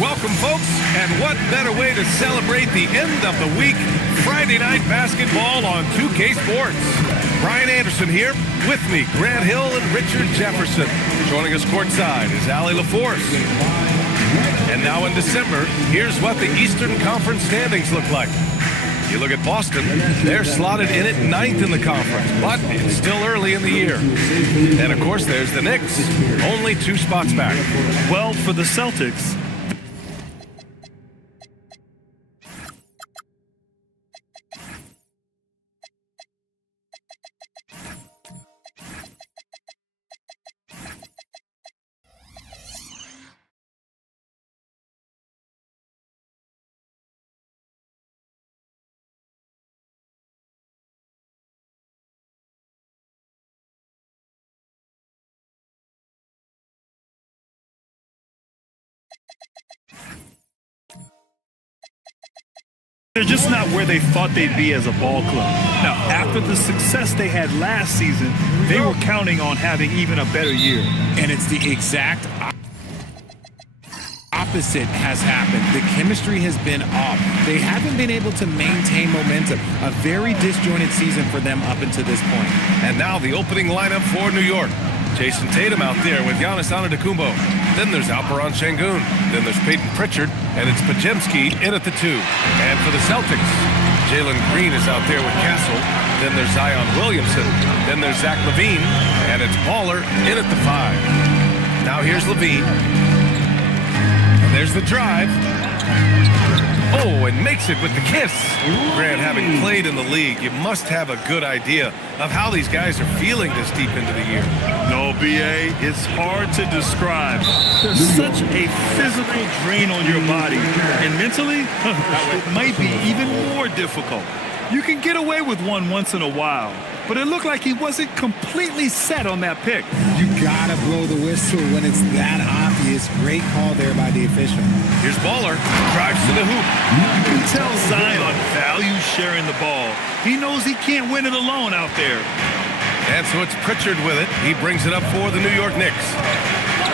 Welcome, folks, and what better way to celebrate the end of the week? Friday night basketball on 2K Sports. Brian Anderson here, with me, Grant Hill and Richard Jefferson. Joining us courtside is Allie LaForce. And now in December, here's what the Eastern Conference standings look like. You look at Boston, they're slotted in at 9th in the conference, but it's still early in the year. And, of course, there's the Knicks, only 2 spots back. Well, for the Celtics, they're just not where they thought they'd be as a ball club. Now, after the success they had last season, they were counting on having even a better year. And it's the exact opposite has happened. The chemistry has been off. They haven't been able to maintain momentum. A very disjointed season for them up until this point. And now the opening lineup for New York. Jason Tatum out there with Giannis Antetokounmpo. Then there's Alperen Şengün. Then there's Peyton Pritchard. And it's Podziemski in at the 2. And for the Celtics, Jalen Green is out there with Castle. Then there's Zion Williamson. Then there's Zach LaVine. And it's Baller in at the 5. Now here's LaVine. And there's the drive. Oh, and makes it with the kiss. Grant, having played in the league, you must have a good idea of how these guys are feeling this deep into the year. No, B.A., it's hard to describe. There's such a physical drain on your body. And mentally, it might be even more difficult. You can get away with one once in a while, but it looked like he wasn't completely set on that pick. You gotta blow the whistle when it's that obvious. Great call there by the official. Here's Baller, drives to the hoop. You can tell Zion values sharing the ball. He knows he can't win it alone out there. And so it's Pritchard with it. He brings it up for the New York Knicks.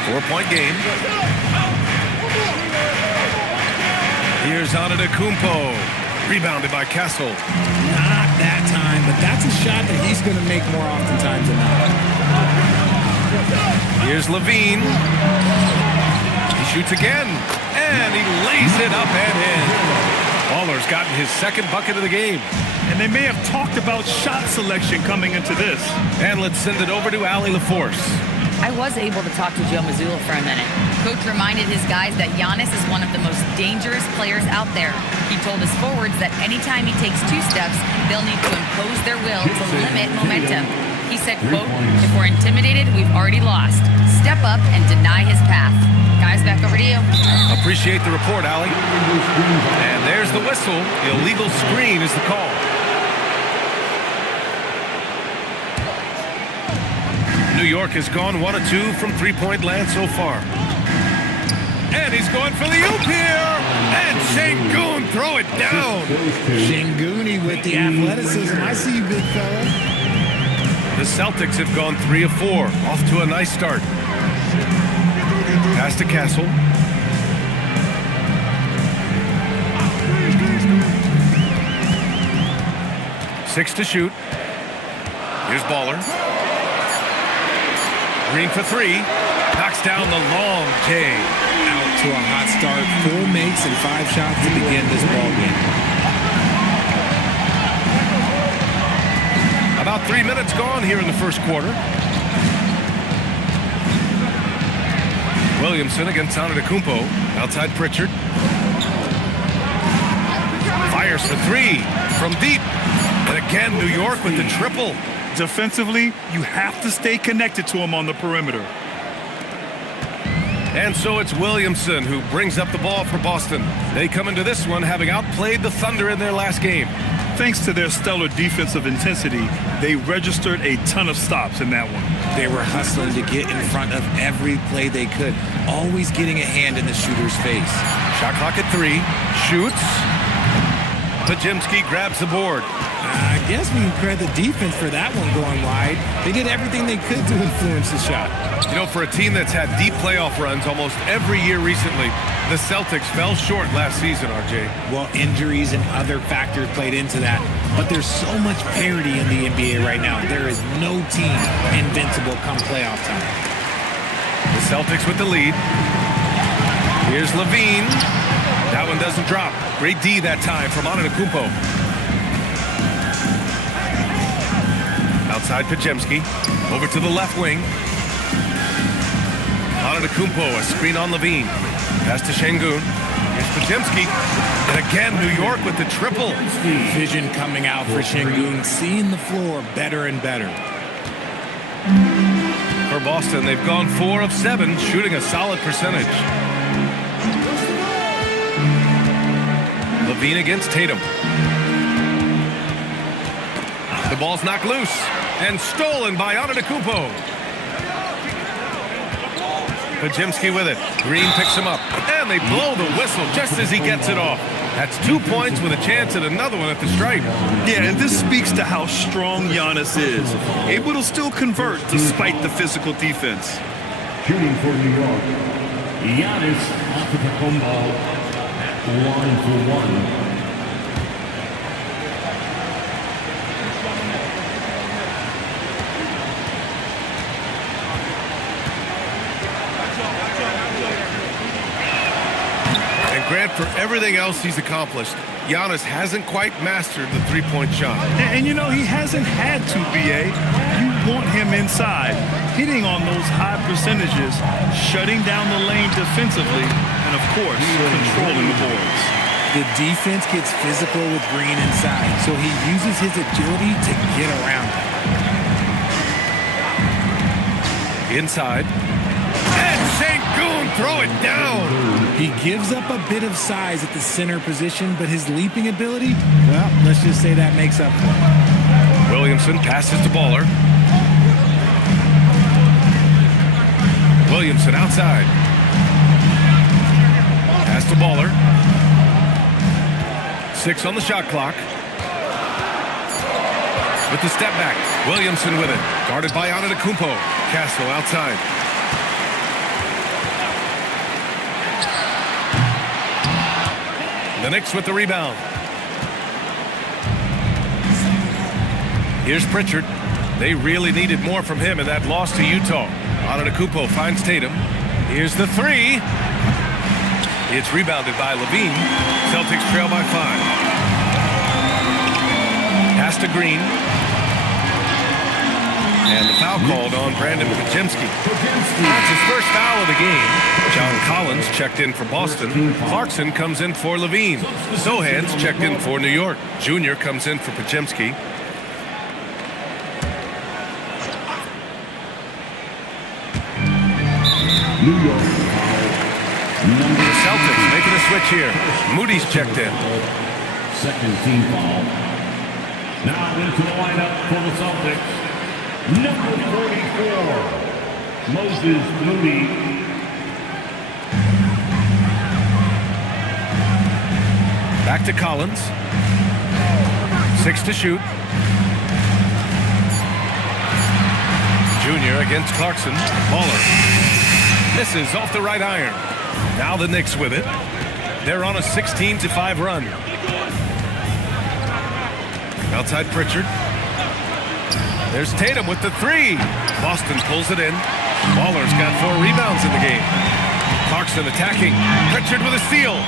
4-point game. Here's Antetokounmpo. Rebounded by Castle. Not that time, but that's a shot that he's going to make more oftentimes than not. Here's LaVine. He shoots again, and he lays it up and in. Baller's gotten his second bucket of the game. And they may have talked about shot selection coming into this. And let's send it over to Allie LaForce. I was able to talk to Joe Mazzulla for a minute. Coach reminded his guys that Giannis is one of the most dangerous players out there. He told his forwards that anytime he takes 2 steps, they'll need to impose their will to limit momentum. He said, quote, "If we're intimidated, we've already lost. Step up and deny his path." Guys, back over to you. Appreciate the report, Allie. And there's the whistle. Illegal screen is the call. New York has gone 1 of 2 from 3-point land so far. And he's going for the oop here. And Şengün throw it down. Şengün with the athleticism. I see you, big fella. The Celtics have gone 3 of 4. Off to a nice start. Pass to Castle. Six to shoot. Here's Baller. Green for 3. Knocks down the long J. Out to a hot start. 4 makes and 5 shots to begin this ball game. About 3 minutes gone here in the first quarter. Williamson against Antetokounmpo. Outside Pritchard. Fires for 3 from deep. And again, New York with the triple. Defensively, you have to stay connected to him on the perimeter. And so it's Williamson who brings up the ball for Boston. They come into this one having outplayed the Thunder in their last game. Thanks to their stellar defensive intensity, they registered a ton of stops in that one. They were hustling to get in front of every play they could, always getting a hand in the shooter's face. Shot clock at 3. Shoots. Podziemski grabs the board. I guess we can credit the defense for that one going wide. They did everything they could to influence the shot. You know, for a team that's had deep playoff runs almost every year recently, the Celtics fell short last season, RJ. Well, injuries and other factors played into that. But there's so much parity in the NBA right now. There is no team invincible come playoff time. The Celtics with the lead. Here's Levine. That one doesn't drop. Great D that time from Antetokounmpo. Outside Podziemski. Over to the left wing. Antetokounmpo, a screen on Levine. Pass to Şengün. Here's Podziemski. And again, New York with the triple. Vision coming out for Şengün, seeing the floor better and better. For Boston, they've gone 4 of 7, shooting a solid percentage. Levine against Tatum. The ball's knocked loose and stolen by Antetokounmpo. Podziemski with it. Green picks him up, and they blow the whistle just as he gets it off. That's 2 points with a chance at another one at the stripe. Yeah, and this speaks to how strong Giannis is. Able to still convert despite the physical defense. Shooting for New York, Giannis Antetokounmpo at the line for one. Grant, for everything else he's accomplished, Giannis hasn't quite mastered the three-point shot. And you know, he hasn't had to, BA. You want him inside, hitting on those high percentages, shutting down the lane defensively, and of course, controlling the boards. The defense gets physical with Green inside, so he uses his agility to get around him. Inside. And Şengün throw it down. He gives up a bit of size at the center position, but his leaping ability, well, let's just say that makes up for it. Williamson passes to Baller. Williamson outside. Pass to Baller. 6 on the shot clock. With the step back, Williamson with it. Guarded by Antetokounmpo. Castle outside. The Knicks with the rebound. Here's Pritchard. They really needed more from him in that loss to Utah. Antetokounmpo finds Tatum. Here's the three. It's rebounded by Levine. Celtics trail by 5. Pass to Green. And the foul called on Brandon Podziemski. That's his first foul of the game. John Collins checked in for Boston. Clarkson comes in for Levine. Sohan's checked in for New York. Junior comes in for Podziemski. New York. The Celtics making a switch here. Moody's checked in. Second team foul. Now into the lineup for the Celtics. Number 44, Moses Moody. Back to Collins. 6 to shoot. Junior against Clarkson. Baller. Misses off the right iron. Now the Knicks with it. They're on a 16-5 run. Outside Pritchard. There's Tatum with the three. Boston pulls it in. Baller's got 4 rebounds in the game. Clarkson attacking. Pritchard with a steal.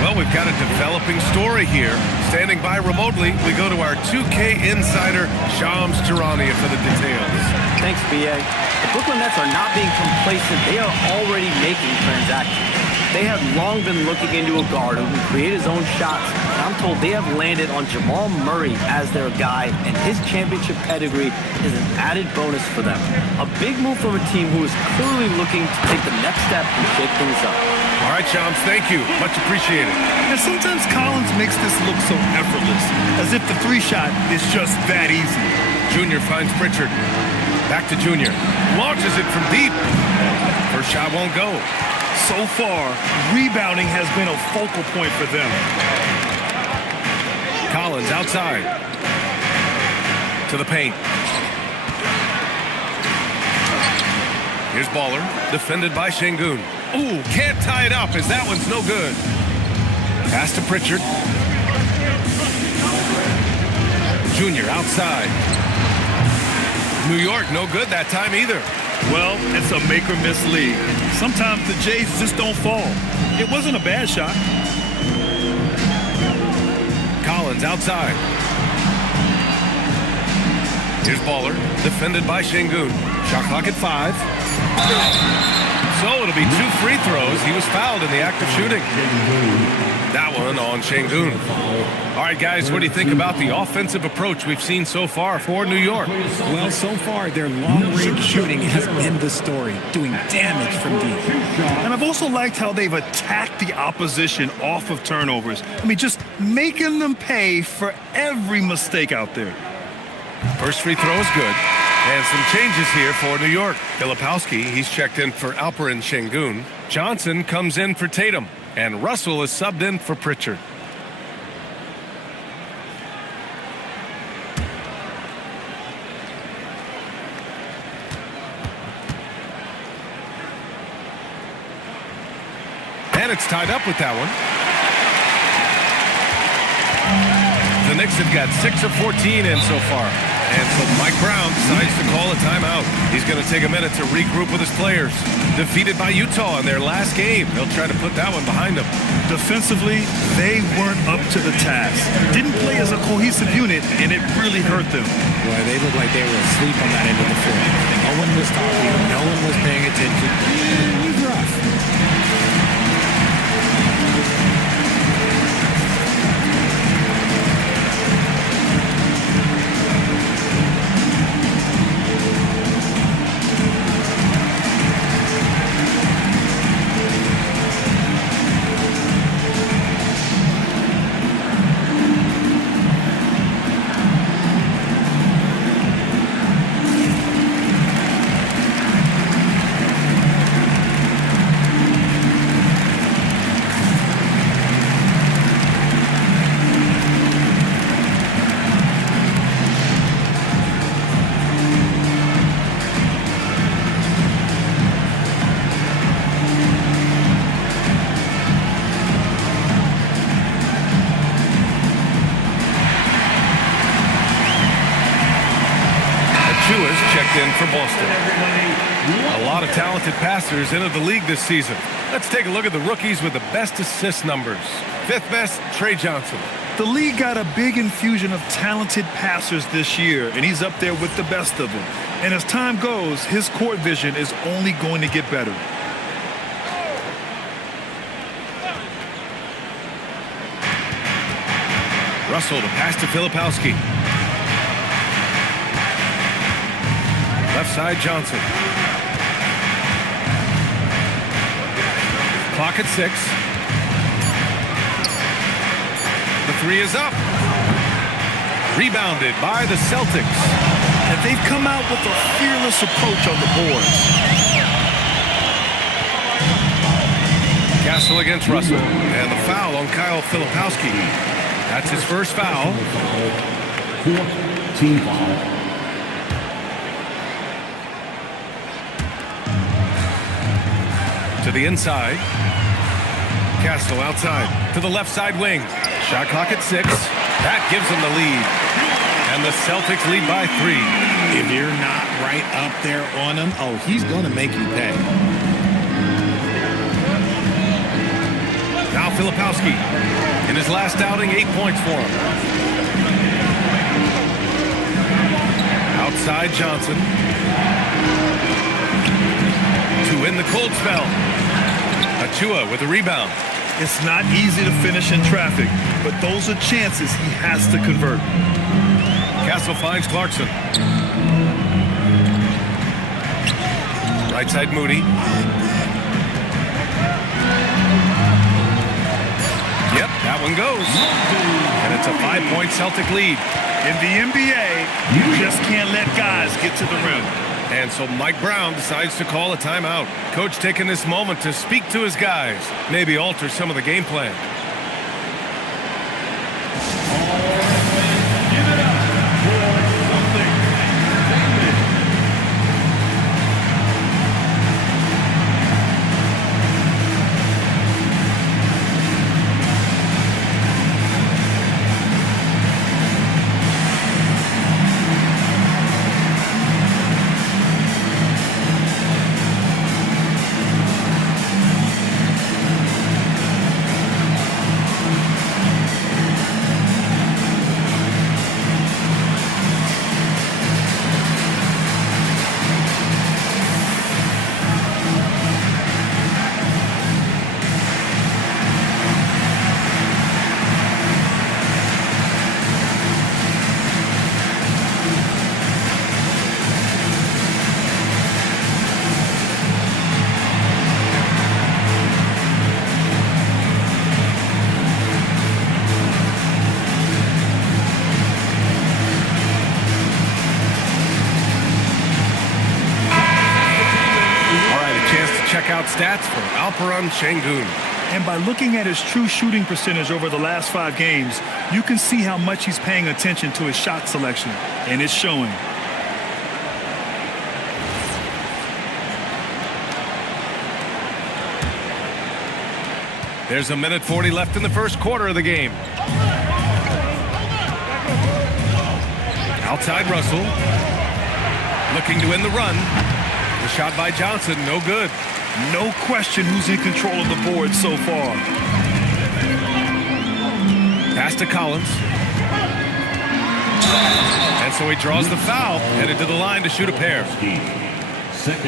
Well, we've got a developing story here. Standing by remotely, we go to our 2K insider, Shams Charania, for the details. Thanks, BA. The Brooklyn Nets are not being complacent. They are already making transactions. They have long been looking into a guard who can create his own shots. And I'm told they have landed on Jamal Murray as their guy, and his championship pedigree is an added bonus for them. A big move from a team who is clearly looking to take the next step and shake things up. All right, Shams, thank you. Much appreciated. And sometimes Collins makes this look so effortless, as if the 3-shot is just that easy. Junior finds Pritchard. Back to Junior. Launches it from deep. First shot won't go. So far, rebounding has been a focal point for them. Collins outside. To the paint. Here's Baller, defended by Şengün. Ooh, can't tie it up as that one's no good. Pass to Pritchard. Junior outside. New York, no good that time either. Well, it's a make-or-miss league. Sometimes the Jays just don't fall. It wasn't a bad shot. Collins outside. Here's Baller, defended by Şengün. Shot clock at 5. So it'll be 2 free throws. He was fouled in the act of shooting. That one on Şengün. All right, guys, what do you think about the offensive approach we've seen so far for New York? Well, so far, their long-range shooting has been the story, doing damage from deep. And I've also liked how they've attacked the opposition off of turnovers. I mean, just making them pay for every mistake out there. First free throw is good. And some changes here for New York. Filipowski, he's checked in for Alperen Şengün. Johnson comes in for Tatum. And Russell is subbed in for Pritchard. And it's tied up with that one. The Knicks have got 6 of 14 in so far. And so Mike Brown decides to call a timeout. He's going to take a minute to regroup with his players. Defeated by Utah in their last game. They'll try to put that one behind them. Defensively, they weren't up to the task. Didn't play as a cohesive unit, and it really hurt them. Boy, they looked like they were asleep on that end of the floor. No one was talking. No one was paying attention. It was rough. Checked in for Boston. A lot of talented passers entered the league this season. Let's take a look at the rookies with the best assist numbers. 5th best, Trey Johnson. The league got a big infusion of talented passers this year, and he's up there with the best of them. And as time goes, his court vision is only going to get better. Russell to pass to Filipowski. Left side, Johnson. Clock at 6. The 3 is up. Rebounded by the Celtics. And they've come out with a fearless approach on the boards. Castle against Russell. And the foul on Kyle Filipowski. That's his first foul. 4th team foul. To the inside. Castle outside. To the left side wing. Shot clock at 6. That gives them the lead. And the Celtics lead by 3. If you're not right up there on him, oh, he's going to make you pay. Now Filipowski. In his last outing, 8 points for him. Outside Johnson. To win the cold spell. Achua with a rebound. It's not easy to finish in traffic, but those are chances he has to convert. Castle finds Clarkson. Right side Moody. Yep, that one goes. And it's a 5-point Celtic lead. In the NBA, you just can't let guys get to the rim. And so Mike Brown decides to call a timeout. Coach taking this moment to speak to his guys, maybe alter some of the game plan. Give it up for Celtics Entertainment. Check out stats for Alperen Şengün. And by looking at his true shooting percentage over the last 5 games, you can see how much he's paying attention to his shot selection, and it's showing. There's a minute 40 left in the first quarter of the game. Outside Russell. Looking to win the run. The shot by Johnson, no good. No question who's in control of the board so far. Pass to Collins. And so he draws the foul, headed to the line to shoot a pair.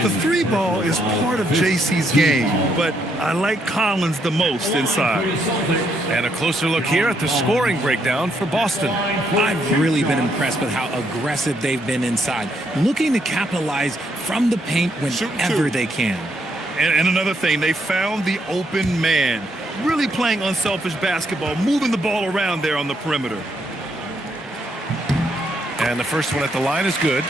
The 3 ball is part of JC's game, but I like Collins the most inside. And a closer look here at the scoring breakdown for Boston. I've really been impressed with how aggressive they've been inside, looking to capitalize from the paint whenever they can. And another thing, they found the open man. Really playing unselfish basketball, moving the ball around there on the perimeter. And the first one at the line is good.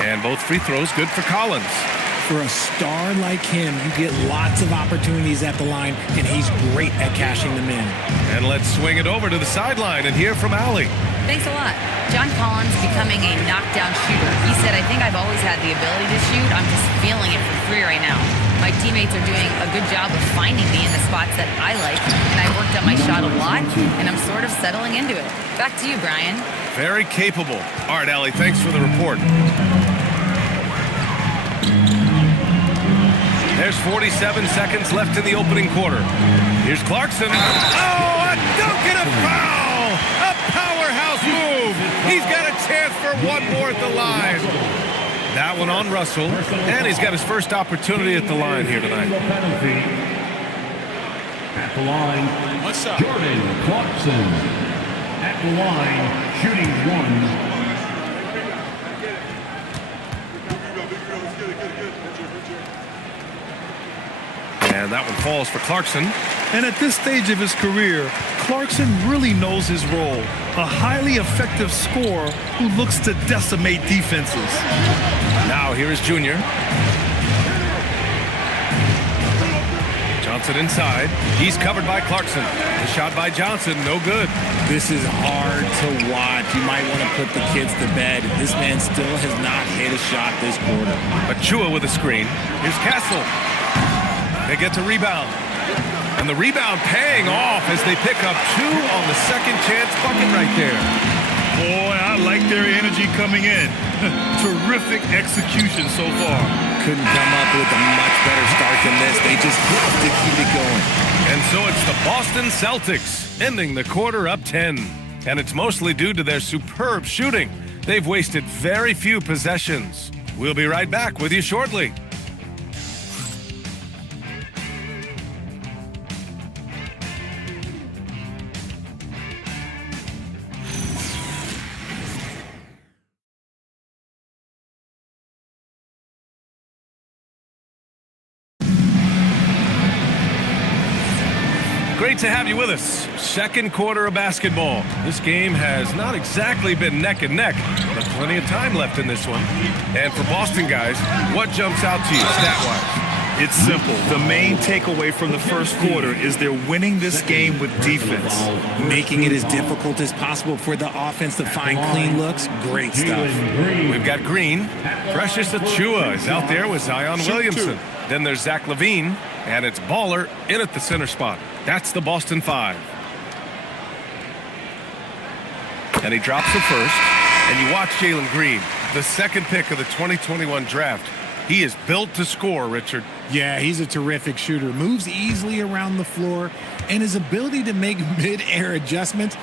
And both free throws good for Collins. For a star like him, you get lots of opportunities at the line, and he's great at cashing them in. And let's swing it over to the sideline and hear from Allie. Thanks a lot. John Collins becoming a knockdown shooter. He said, I think I've always had the ability to shoot. I'm just feeling it for 3 right now. My teammates are doing a good job of finding me in the spots that I like, and I worked on my shot a lot, and I'm sort of settling into it. Back to you, Brian. Very capable. All right, Allie, thanks for the report. There's 47 seconds left in the opening quarter. Here's Clarkson. Oh, a dunk and a foul! A powerhouse move! He's got a chance for one more at the line. That one on Russell, and he's got his first opportunity at the line here tonight. At the line, What's up? Jordan Clarkson. At the line, shooting 1. And that one falls for Clarkson. And at this stage of his career, Clarkson really knows his role. A highly effective scorer who looks to decimate defenses. Now here is Junior. Johnson inside. He's covered by Clarkson. The shot by Johnson, no good. This is hard to watch. You might want to put the kids to bed. This man still has not hit a shot this quarter. Achua with a screen. Here's Castle. They get the rebound. And the rebound paying off as they pick up 2 on the second chance bucket right there. Boy, I like their energy coming in. Terrific execution so far. Couldn't come up with a much better start than this. They just have to keep it going. And so it's the Boston Celtics ending the quarter up 10. And it's mostly due to their superb shooting. They've wasted very few possessions. We'll be right back with you shortly. Great to have you with us. Second quarter of basketball. This game has not exactly been neck and neck, but plenty of time left in this one. And for Boston guys, what jumps out to you stat-wise? It's simple. The main takeaway from the first quarter is they're winning this game with defense. Making it as difficult as possible for the offense to find clean looks. Great stuff. We've got Green. Precious Achiuwa is out there with Zion Williamson. Then there's Zach LaVine, and it's Baller in at the center spot. That's the Boston 5. And he drops the first. And you watch Jalen Green, the second pick of the 2021 draft. He is built to score, Richard. Yeah, he's a terrific shooter. Moves easily around the floor, and his ability to make mid-air adjustments,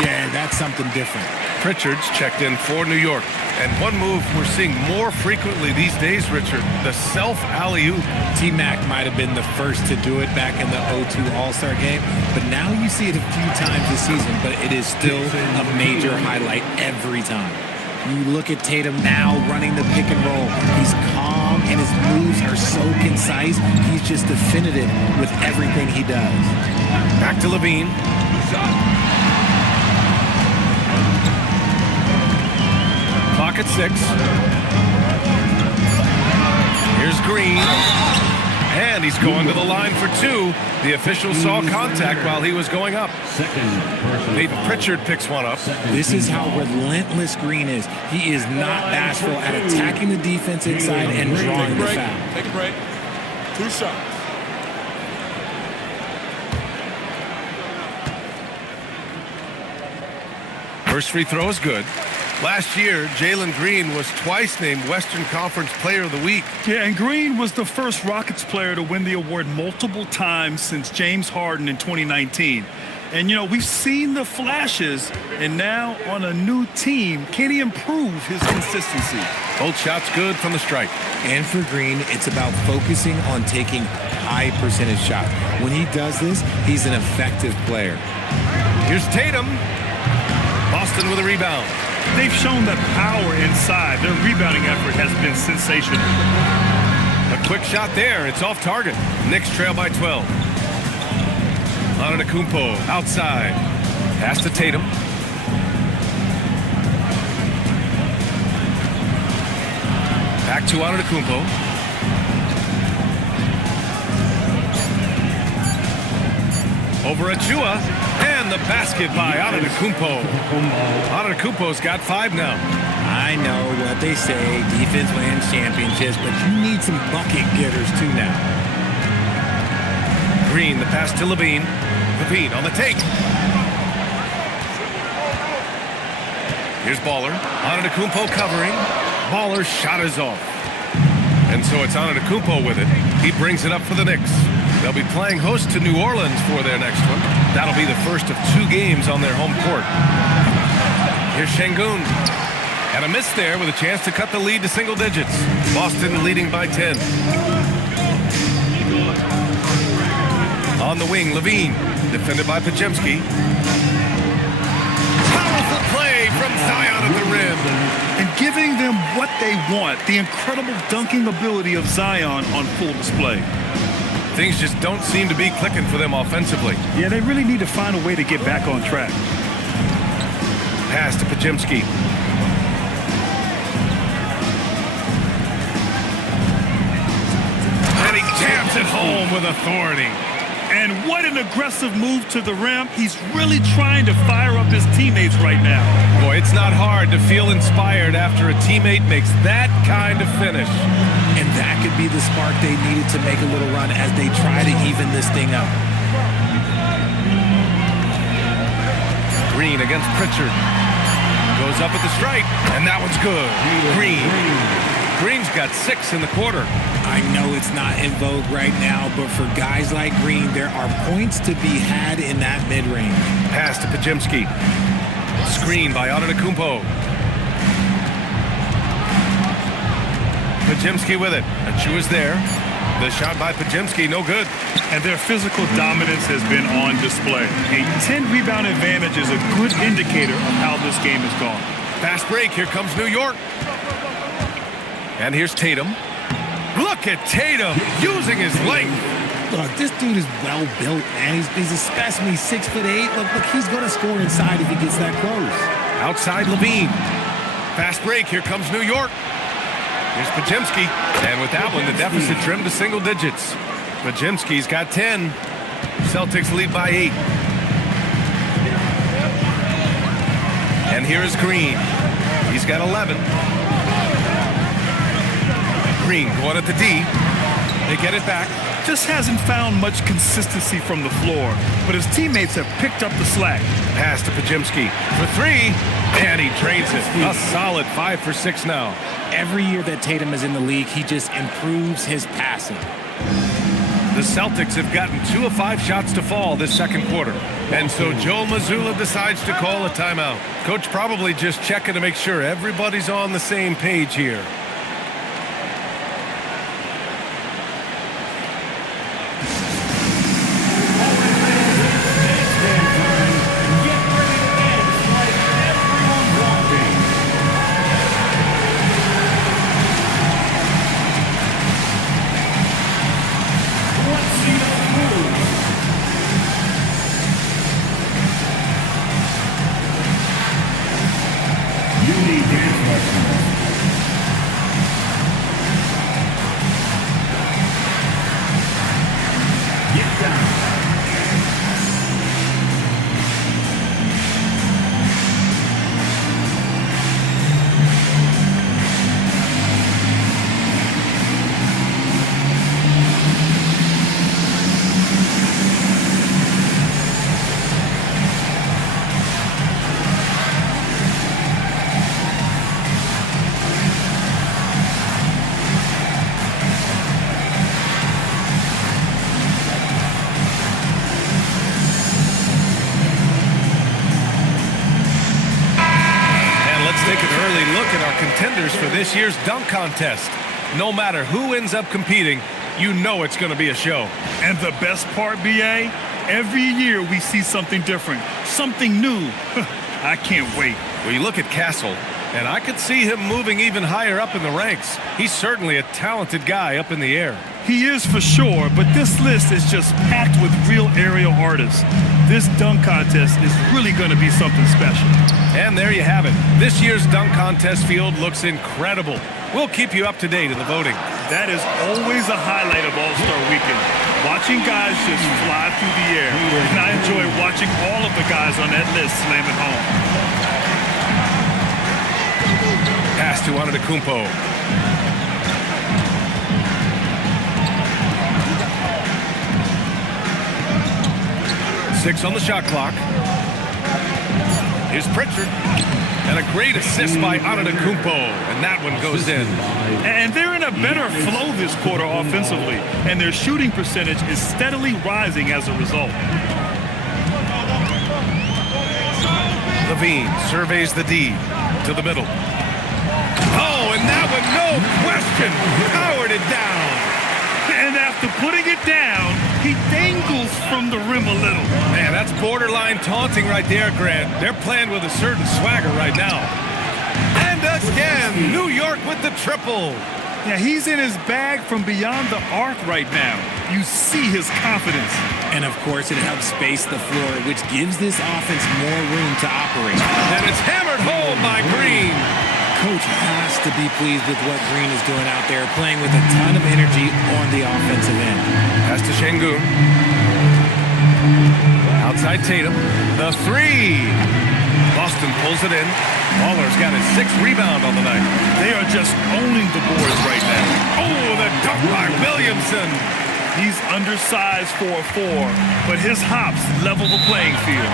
yeah, that's something different. Pritchard's checked in for New York. And one move we're seeing more frequently these days, Richard, the self-alley-oop. T-Mac might have been the first to do it back in the 0-2 All-Star game, but now you see it a few times this season, but it is still a major highlight every time. You look at Tatum now running the pick and roll. He's calm and his moves are so concise. He's just definitive with everything he does. Back to LaVine. Clock at 6. Here's Green. And he's going to the line for 2. The official saw contact while he was going up. Peyton Pritchard picks one up. This is how relentless Green is. He is not bashful at attacking the defense inside and drawing the foul. Take a break. 2 shots. First free throw is good. Last year, Jalen Green was twice named Western Conference Player of the Week. Yeah, and Green was the first Rockets player to win the award multiple times since James Harden in 2019. And, you know, we've seen the flashes, and now on a new team, can he improve his consistency? Both shots good from the stripe. And for Green, it's about focusing on taking high percentage shots. When he does this, he's an effective player. Here's Tatum. Boston with a rebound. They've shown that power inside. Their rebounding effort has been sensational. A quick shot there. It's off target. Knicks trail by 12. Antetokounmpo outside. Pass to Tatum. Back to Antetokounmpo. Over Achiuwa. And the basket by Antetokounmpo. Antetokounmpo's got 5 now. I know what they say, defense wins championships, but you need some bucket getters too now. Green, the pass to LaVine. LaVine on the take. Here's Baller. Antetokounmpo covering. Baller's shot is off. And so it's Antetokounmpo with it. He brings it up for the Knicks. They'll be playing host to New Orleans for their next one. That'll be the first of 2 games on their home court. Here's Şengün. And a miss there with a chance to cut the lead to single digits. Boston leading by 10. On the wing, LaVine. Defended by Podziemski. Powerful play from Zion at the rim. And giving them what they want, the incredible dunking ability of Zion on full display. Things just don't seem to be clicking for them offensively. Yeah, they really need to find a way to get back on track. Pass to Podziemski. And he jams it home with authority. And what an aggressive move to the rim. He's really trying to fire up his teammates right now. Boy, it's not hard to feel inspired after a teammate makes that kind of finish. And that could be the spark they needed to make a little run as they try to even this thing up. Green against Pritchard. Goes up at the stripe, and that one's good. Green's got 6 in the quarter. I know it's not in vogue right now, but for guys like Green, there are points to be had in that mid-range. Pass to Podziemski. Screen by Antetokounmpo. Podziemski with it. Achiuwa's there. The shot by Podziemski, no good. And their physical dominance has been on display. A 10-rebound advantage is a good indicator of how this game has gone. Fast break. Here comes New York. And here's Tatum. Look at Tatum using his length. Look, this dude is well built, man. He's a specimen. He's 6'8". Look, he's going to score inside if he gets that close. Outside Levine. Fast break. Here comes New York. Here's Pajemski. And with that one, the deficit trimmed to single digits. Pajemski's got 10. Celtics lead by 8. And here is Green. He's got 11. Green going at the D. They get it back. Just hasn't found much consistency from the floor, but his teammates have picked up the slack. Pass to Pajemski for 3, and he drains it. A solid 5 for 6 now. Every year that Tatum is in the league, he just improves his passing. The Celtics have gotten 2 of 5 shots to fall this second quarter. And so Joe Mazzulla decides to call a timeout. Coach probably just checking to make sure everybody's on the same page here. Contenders for this year's dunk contest. No matter who ends up competing, you know it's going to be a show. And the best part, BA, every year we see something different, something new. I can't wait. Well, you look at Castle, and I could see him moving even higher up in the ranks. He's certainly a talented guy up in the air. He is for sure, but this list is just packed with real aerial artists. This dunk contest is really going to be something special. And there you have it. This year's dunk contest field looks incredible. We'll keep you up to date in the voting. That is always a highlight of All-Star Weekend. Watching guys just fly through the air. And I enjoy watching all of the guys on that list slam it home. Pass to Antetokounmpo. Six on the shot clock. Here's Pritchard. And a great assist by Antetokounmpo. And that one goes in. And they're in a better flow this quarter offensively. And their shooting percentage is steadily rising as a result. Levine surveys the D to the middle. Oh, and that one, no question, powered it down. And after putting it down, he dangles from the rim a little. Man, that's borderline taunting right there, Grant. They're playing with a certain swagger right now. And again, New York with the triple. Yeah, he's in his bag from beyond the arc right now. You see his confidence. And of course, it helps space the floor, which gives this offense more room to operate. And it's hammered home by Green. Coach has to be pleased with what Green is doing out there, playing with a ton of energy on the offensive end. Pass to Şengün. Outside Tatum. The three. Boston pulls it in. Baller's got his 6th rebound on the night. They are just owning the boards right now. Oh, the dunk by Williamson. He's undersized for a 4, but his hops level the playing field.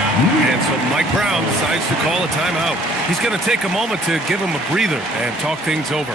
And so Mike Brown decides to call a timeout. He's going to take a moment to give him a breather and talk things over.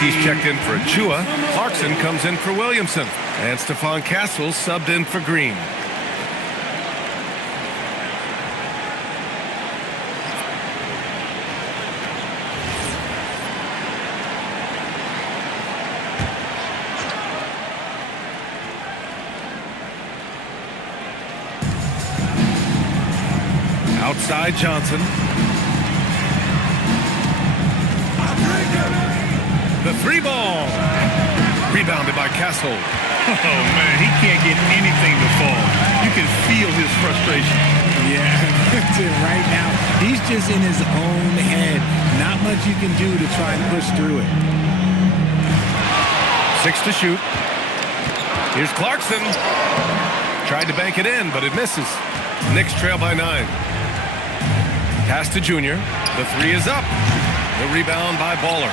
He's checked in for Achua. Clarkson comes in for Williamson. And Stephon Castle subbed in for Green. Outside Johnson. The three ball. Rebounded by Castle. Oh, man, he can't get anything to fall. You can feel his frustration. Yeah, right now, he's just in his own head. Not much you can do to try and push through it. 6 to shoot. Here's Clarkson. Tried to bank it in, but it misses. Knicks trail by 9. Pass to Junior. The three is up. The rebound by Baller.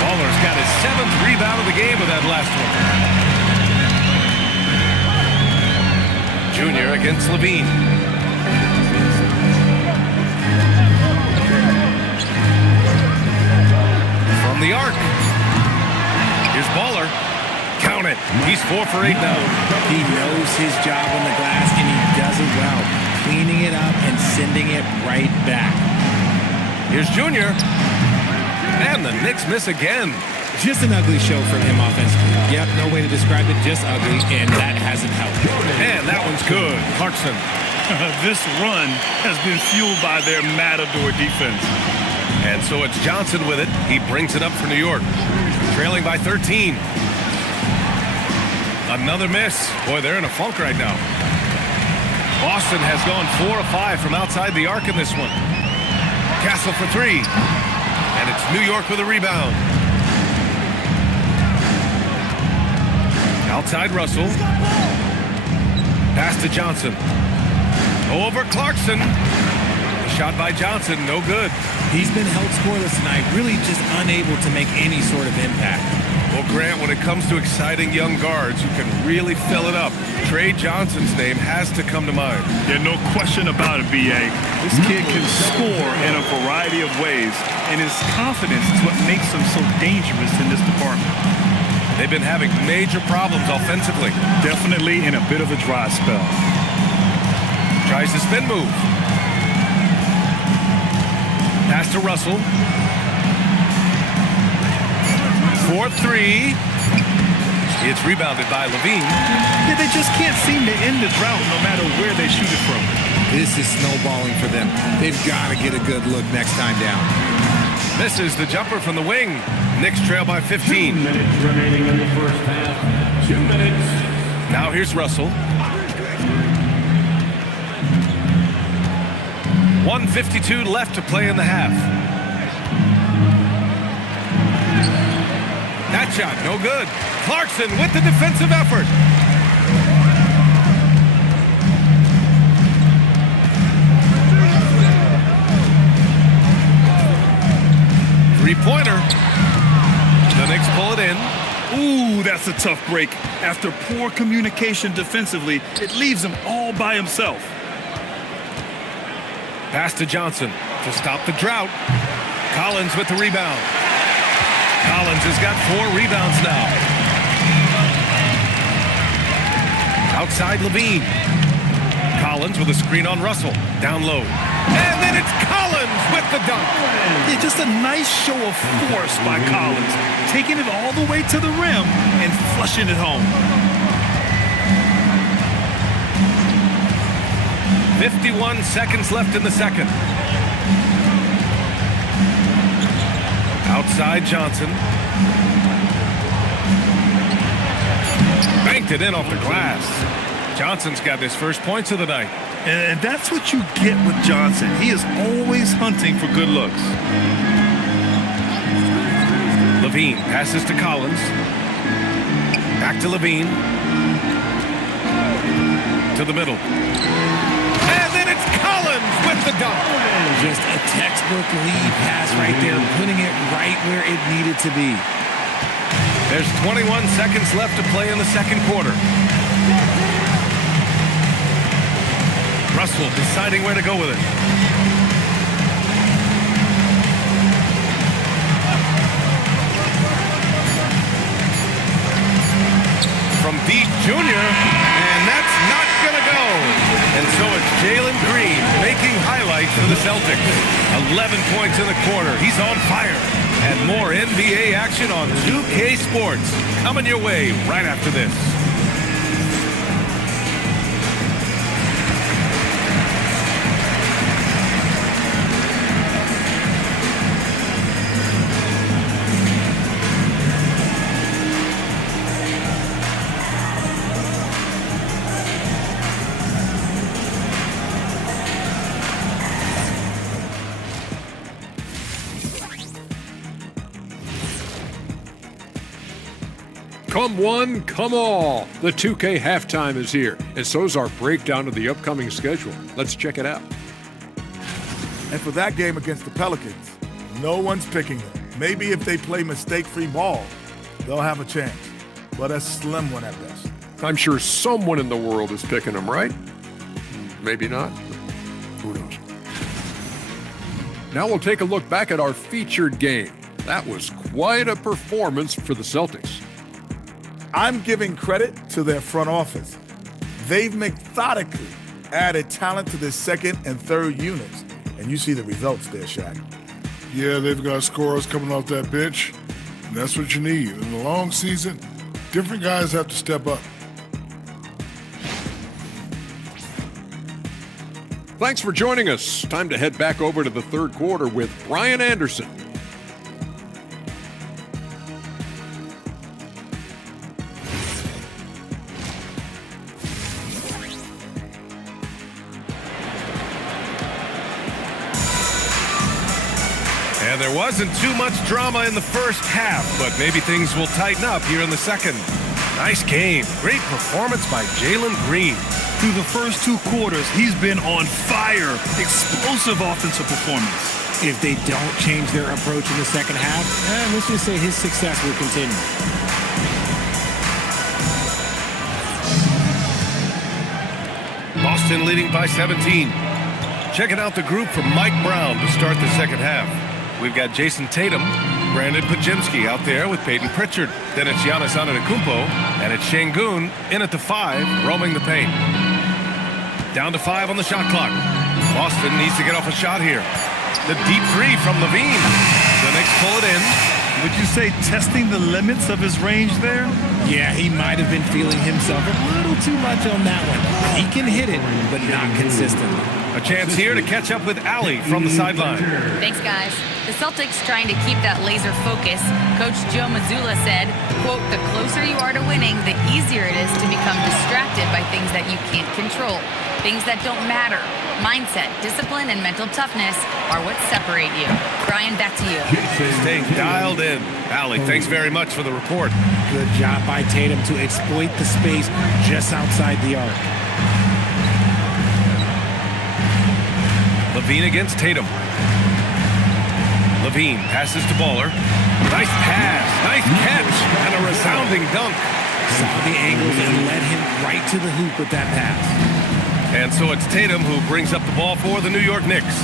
Baller's got his 7th rebound of the game with that last one. Junior against Levine. From the arc. Here's Baller. Count it. He's 4 for 8 now. He knows his job on the glass, and he does it well. Cleaning it up and sending it right back. Here's Junior. And the Knicks miss again. Just an ugly show from him offensively. Yep, no way to describe it, just ugly, and that hasn't helped. And that one's good. Clarkson. This run has been fueled by their matador defense. And so it's Johnson with it. He brings it up for New York. Trailing by 13. Another miss. Boy, they're in a funk right now. Boston has gone 4 of 5 from outside the arc in this one. Castle for 3. And it's New York with a rebound. Outside Russell. Pass to Johnson. Over Clarkson. Shot by Johnson, no good. He's been held scoreless tonight, really just unable to make any sort of impact. Well, Grant, when it comes to exciting young guards who can really fill it up, Trey Johnson's name has to come to mind. There's no question about it, B.A. This kid can score in a variety of ways, and his confidence is what makes him so dangerous in this department. They've been having major problems offensively. Definitely in a bit of a dry spell. Tries the spin move. Pass to Russell. 4-3. It's rebounded by Levine. Yeah, they just can't seem to end the drought no matter where they shoot it from. This is snowballing for them. They've got to get a good look next time down. Misses the jumper from the wing. Knicks trail by 15. 2 minutes remaining in the first half. 2 minutes. Now here's Russell. 1:52 left to play in the half. That shot, no good. Clarkson with the defensive effort. Three-pointer. The Knicks pull it in. Ooh, that's a tough break. After poor communication defensively, it leaves him all by himself. Pass to Johnson to stop the drought. Collins with the rebound. Collins has got 4 rebounds now. Outside Levine. Collins with a screen on Russell. Down low. And then it's Collins with the dunk. Yeah, just a nice show of force by Collins. Taking it all the way to the rim and flushing it home. 51 seconds left in the second. Outside Johnson. Banked it in off the glass. Johnson's got his first points of the night. And that's what you get with Johnson. He is always hunting for good looks. Levine passes to Collins. Back to Levine. To the middle. And then it's Collins with the dunk. Just a textbook lead pass right there, putting it right where it needed to be. There's 21 seconds left to play in the second quarter. Russell deciding where to go with it. from deep, Junior, and that's not going to go. And so it's Jalen Green making highlights for the Celtics. 11 points in the quarter. He's on fire. And more NBA action on 2K Sports coming your way right after this. Come one, come all. The 2K halftime is here, and so's our breakdown of the upcoming schedule. Let's check it out. And for that game against the Pelicans, no one's picking them. Maybe if they play mistake-free ball, they'll have a chance. But a slim one at best. I'm sure someone in the world is picking them, right? Maybe not. Who knows? Now we'll take a look back at our featured game. That was quite a performance for the Celtics. I'm giving credit to their front office. They've methodically added talent to their second and third units. And you see the results there, Shaq. Yeah, they've got scorers coming off that bench. And that's what you need. In the long season, different guys have to step up. Thanks for joining us. Time to head back over to the third quarter with Brian Anderson. And there wasn't too much drama in the first half, but maybe things will tighten up here in the second. Nice game. Great performance by Jalen Green. Through the first two quarters, he's been on fire. Explosive offensive performance. If they don't change their approach in the second half, let's just say his success will continue. Boston leading by 17. Checking out the group from Mike Brown to start the second half. We've got Jason Tatum, Brandon Pajemski out there with Peyton Pritchard. Then it's Giannis Antetokounmpo, and it's Şengün in at the 5, roaming the paint. Down to 5 on the shot clock. Boston needs to get off a shot here. The deep 3 from Levine. The Knicks pull it in. Would you say testing the limits of his range there? Yeah, he might have been feeling himself a little too much on that one. He can hit it, but not consistently. A chance here to catch up with Allie from the sideline. Thanks, guys. The Celtics trying to keep that laser focus. Coach Joe Mazzulla said, quote, "The closer you are to winning, the easier it is to become distracted by things that you can't control. Things that don't matter. Mindset, discipline, and mental toughness are what separate you." Brian, back to you. Staying dialed in. Allie, thanks very much for the report. Good job by Tatum to exploit the space just outside the arc. Levine against Tatum. Levine passes to Baller. Nice pass, nice catch, and a resounding dunk. Saw the angles and led him right to the hoop with that pass. And so it's Tatum who brings up the ball for the New York Knicks.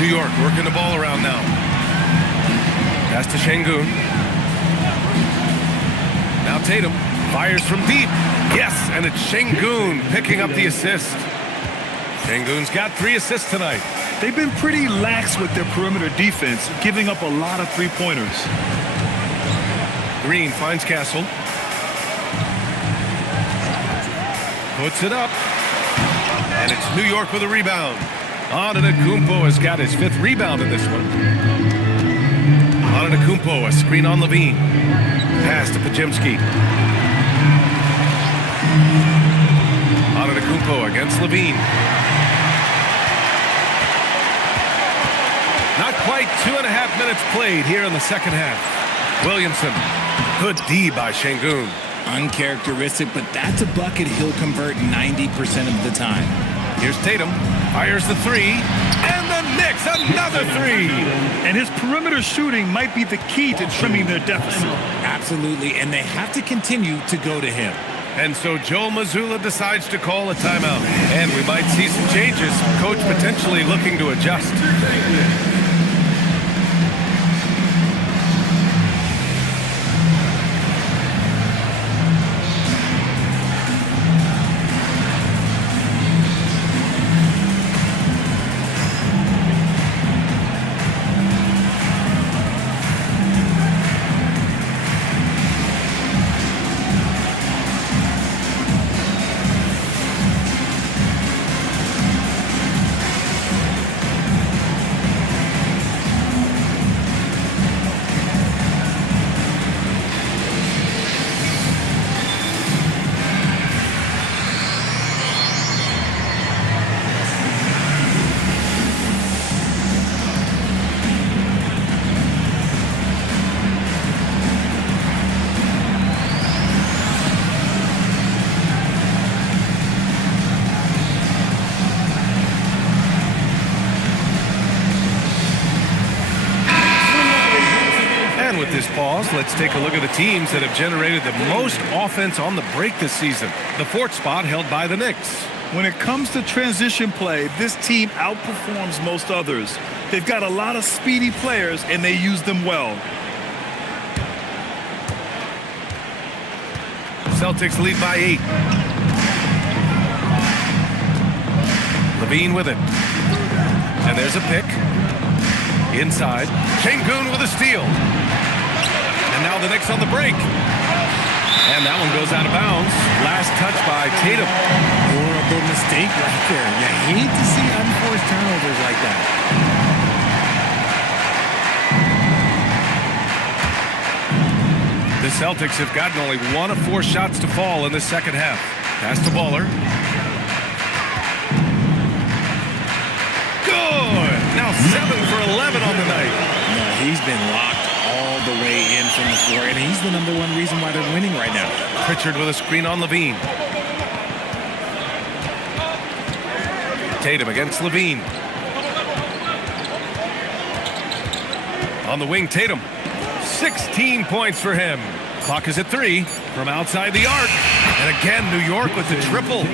New York working the ball around now. Pass to Şengün. Now Tatum fires from deep. Yes, and it's Şengün picking up the assist. Şengün's got 3 assists tonight. They've been pretty lax with their perimeter defense, giving up a lot of three-pointers. Green finds Castle. Puts it up. And it's New York with a rebound. Antetokounmpo has got his 5th rebound in this one. Antetokounmpo, a screen on Levine. Pass to Pajemski. Antetokounmpo against Levine. Not quite 2.5 minutes played here in the second half. Williamson. Good D by Şengün. Uncharacteristic, but that's a bucket he'll convert 90% of the time. Here's Tatum. Fires the 3. And the Knicks, another 3. And his perimeter shooting might be the key to trimming their deficit. Absolutely, and they have to continue to go to him. And so Joe Mazzulla decides to call a timeout. And we might see some changes. Coach potentially looking to adjust. this pause, let's take a look at the teams that have generated the most offense on the break this season. The fourth spot held by the Knicks. When it comes to transition play, this team outperforms most others. They've got a lot of speedy players, and they use them well. Celtics lead by 8. Levine with it. And there's a pick. Inside. Şengün with a steal. And now the Knicks on the break. And that one goes out of bounds. Last touch by Tatum. Horrible mistake right there. You hate to see unforced turnovers like that. The Celtics have gotten only 1 of 4 shots to fall in the second half. Pass to Baller. Good! Now 7 for 11 on the night. No, he's been locked all the way in from the floor, and he's the number 1 reason why they're winning right now. Pritchard with a screen on Levine. Tatum against Levine. On the wing, Tatum. 16 points for him. Clock is at 3 from outside the arc. And again, New York with the triple.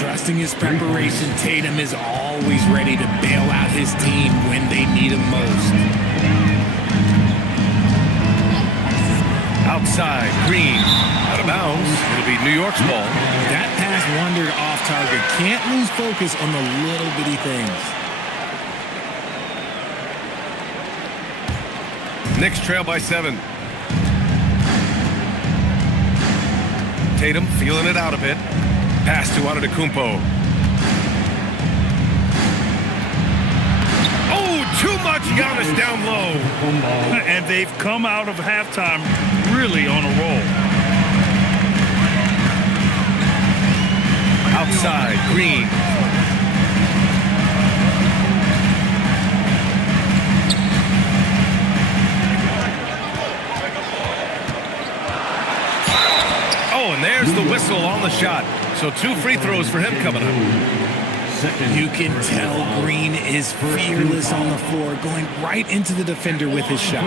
Trusting his preparation, Tatum is always ready to bail out his team when they need him most. Outside, Green. Out of bounds. It'll be New York's ball. That pass wandered off target. Can't lose focus on the little bitty things. Knicks trail by 7. Tatum feeling it out a bit. Pass to Antetokounmpo. Oh, too much Giannis down low. And they've come out of halftime really on a roll. Outside, Green. Oh, and there's the whistle on the shot. So 2 free throws for him coming up. You can tell Green is fearless on the floor, going right into the defender with his shot.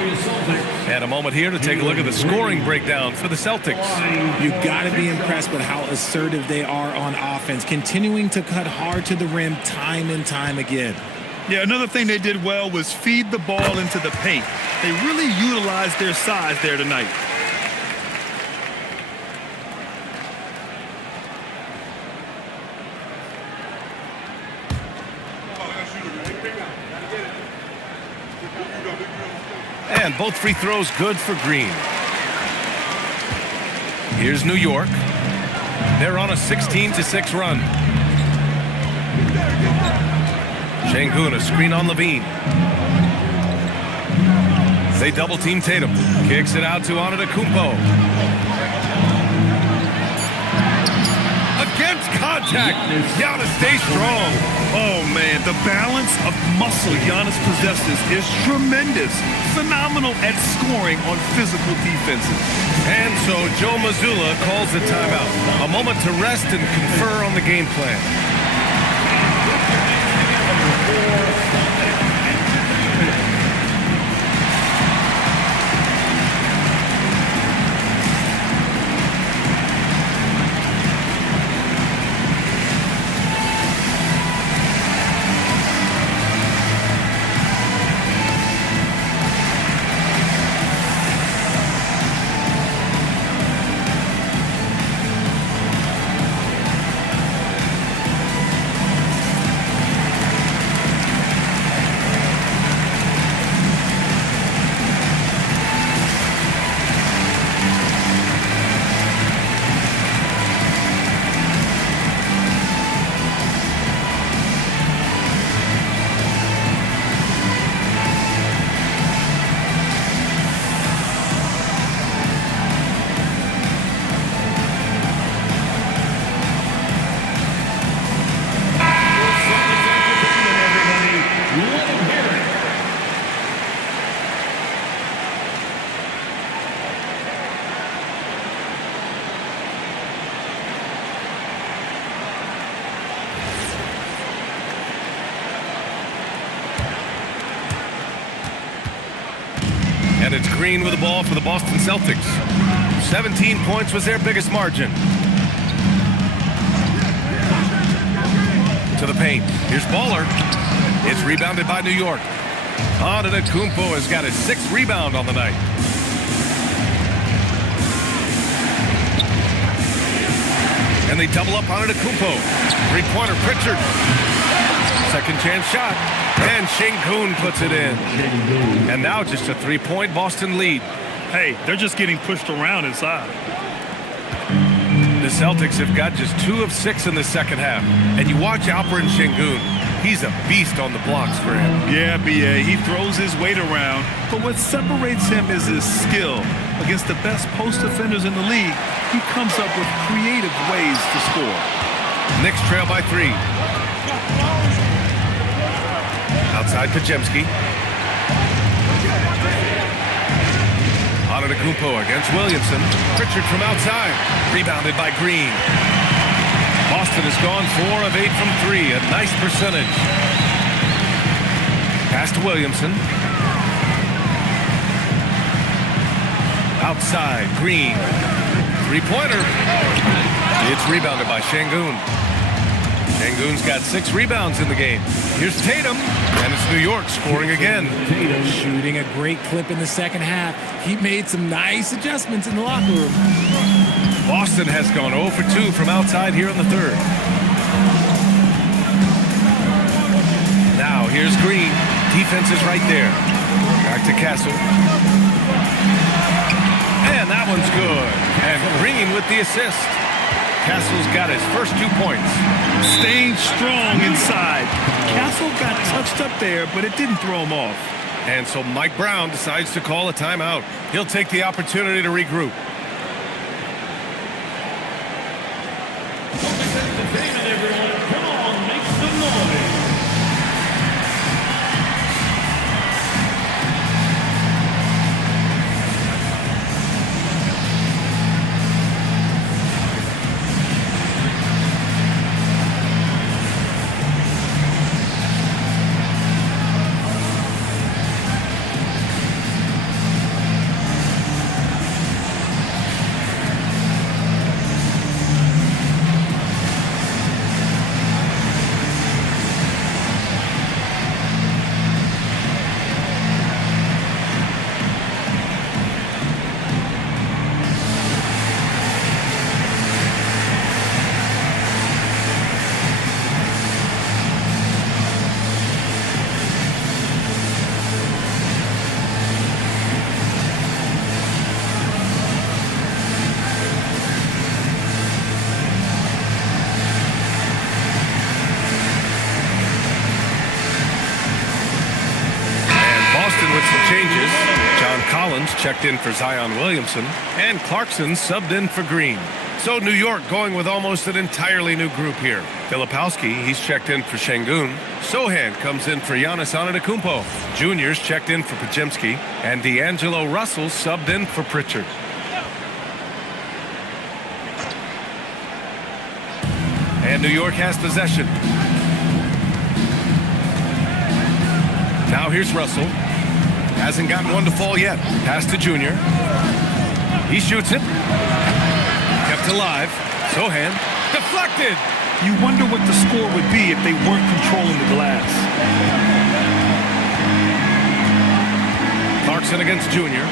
And a moment here to take a look at the scoring breakdown for the Celtics. You got to be impressed with how assertive they are on offense, continuing to cut hard to the rim time and time again. Yeah, another thing they did well was feed the ball into the paint. They really utilized their size there tonight. And both free throws good for Green. Here's New York. They're on a 16-6 run. Şengün, a screen on Levine. They double team Tatum. Kicks it out to Antetokounmpo. Against contact. Giannis stays strong. Oh, man, the balance of muscle Giannis possesses is tremendous. Phenomenal at scoring on physical defenses. And so Joe Mazzulla calls the timeout. A moment to rest and confer on the game plan. And it's Green with the ball for the Boston Celtics. 17 points was their biggest margin. To the paint. Here's Baller. It's rebounded by New York. Antetokounmpo has got his 6th rebound on the night. And they double up on Antetokounmpo. Three-pointer Pritchard. Second chance shot. And Şengün puts it in. And now just a 3-point Boston lead. Hey, they're just getting pushed around inside. The Celtics have got just 2 of 6 in the second half. And you watch Alperen Şengün. He's a beast on the blocks for him. Yeah, B.A., he throws his weight around, but what separates him is his skill. Against the best post defenders in the league, he comes up with creative ways to score. Knicks trail by 3. Outside Pajemski. Antetokounmpo against Williamson. Pritchard from outside. Rebounded by Green. Boston has gone 4 of 8 from 3. A nice percentage. Pass to Williamson. Outside, Green. Three-pointer. It's rebounded by Şengün. Şengün's got 6 rebounds in the game. Here's Tatum, and it's New York scoring again. Shooting a great clip in the second half. He made some nice adjustments in the locker room. Boston has gone 0 for 2 from outside here in the third. Now here's Green. Defense is right there. Back to Castle. And that one's good. And Green with the assist. Castle's got his first 2 points. Staying strong inside. Castle got touched up there, but it didn't throw him off. And so Mike Brown decides to call a timeout. He'll take the opportunity to regroup. Come on, make some noise. Changes. John Collins checked in for Zion Williamson, and Clarkson subbed in for Green. So New York going with almost an entirely new group here. Filipowski, he's checked in for Şengün. Sohan comes in for Giannis Antetokounmpo. Junior's checked in for Pajemski, and D'Angelo Russell subbed in for Pritchard. And New York has possession. Now here's Russell. Hasn't gotten one to fall yet. Pass to Junior. He shoots it. Kept alive. Sohan. Deflected. You wonder what the score would be if they weren't controlling the glass. Clarkson against Junior.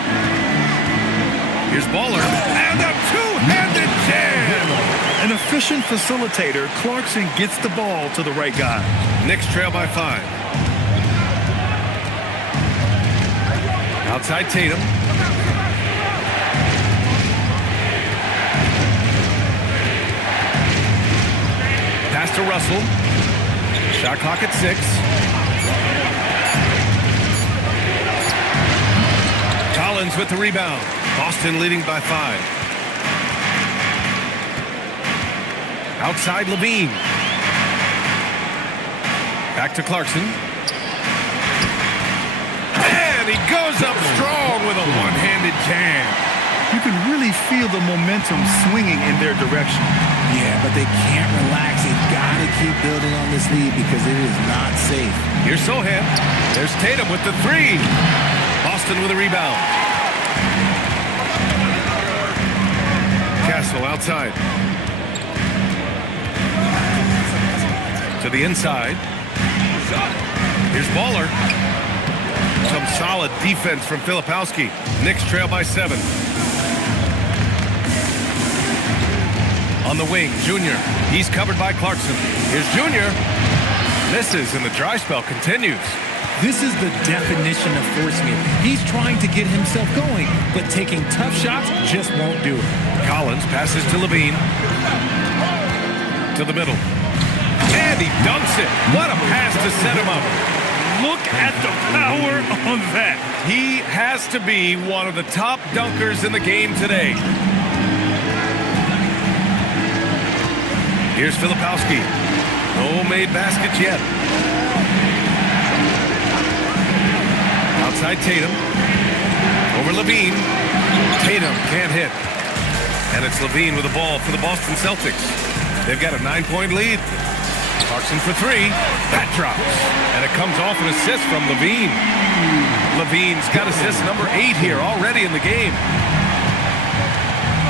Here's Baller. And a two-handed jam. An efficient facilitator, Clarkson gets the ball to the right guy. Knicks trail by 5. Outside Tatum. Pass to Russell. Shot clock at 6. Collins with the rebound. Boston leading by 5. Outside Levine. Back to Clarkson. And he goes up strong with a one-handed jam. You can really feel the momentum swinging in their direction. Yeah, but they can't relax. They've got to keep building on this lead because it is not safe. Here's Sohan. There's Tatum with the 3. Boston with a rebound. Castle outside. To the inside. Here's Baller. Some solid defense from Filipowski. Knicks trail by 7. On the wing, Junior. He's covered by Clarkson. Here's Junior. Misses, and the dry spell continues. This is the definition of forcing it. He's trying to get himself going, but taking tough shots just won't do it. Collins passes to Levine. To the middle. And he dunks it. What a pass to set him up. Look at the power on that. He has to be one of the top dunkers in the game today. Here's Filipowski. No made baskets yet. Outside Tatum. Over Levine. Tatum can't hit. And it's Levine with the ball for the Boston Celtics. They've got a 9-point lead. Clarkson for 3. That drops. And it comes off an assist from Levine. Levine's got assist number 8 here already in the game.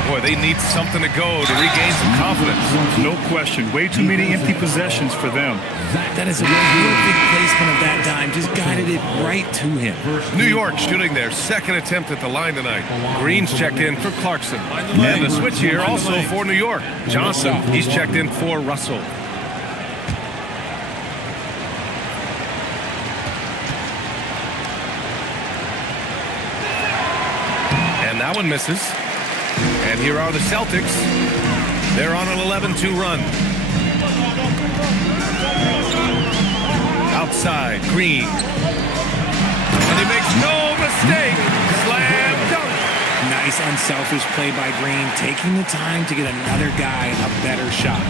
Boy, they need something to go to regain some confidence. No question. Way too many empty possessions for them. That is a perfect placement of that dime. Just guided it right to him. New York shooting their second attempt at the line tonight. Green's checked in for Clarkson. And the switch here also for New York. Johnson, he's checked in for Russell. And that one misses. And here are the Celtics. They're on an 11-2 run. Outside, Green. And he makes no mistake. Slam dunk. Nice unselfish play by Green, taking the time to get another guy a better shot.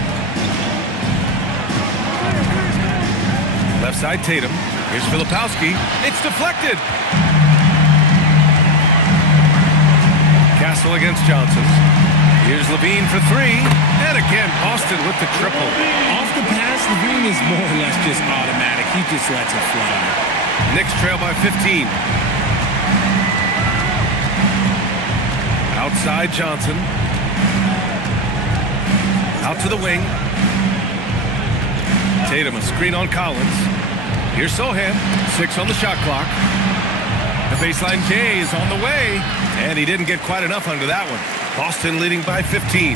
Left side, Tatum. Here's Filipowski. It's deflected. Castle against Johnson. Here's Levine for 3. And again, Boston with the triple. Off the pass, Levine is more or less just automatic. He just lets it fly. Knicks trail by 15. Outside Johnson. Out to the wing. Tatum a screen on Collins. Here's Sohan. 6 on the shot clock. The baseline J is on the way. And he didn't get quite enough under that one. Boston leading by 15.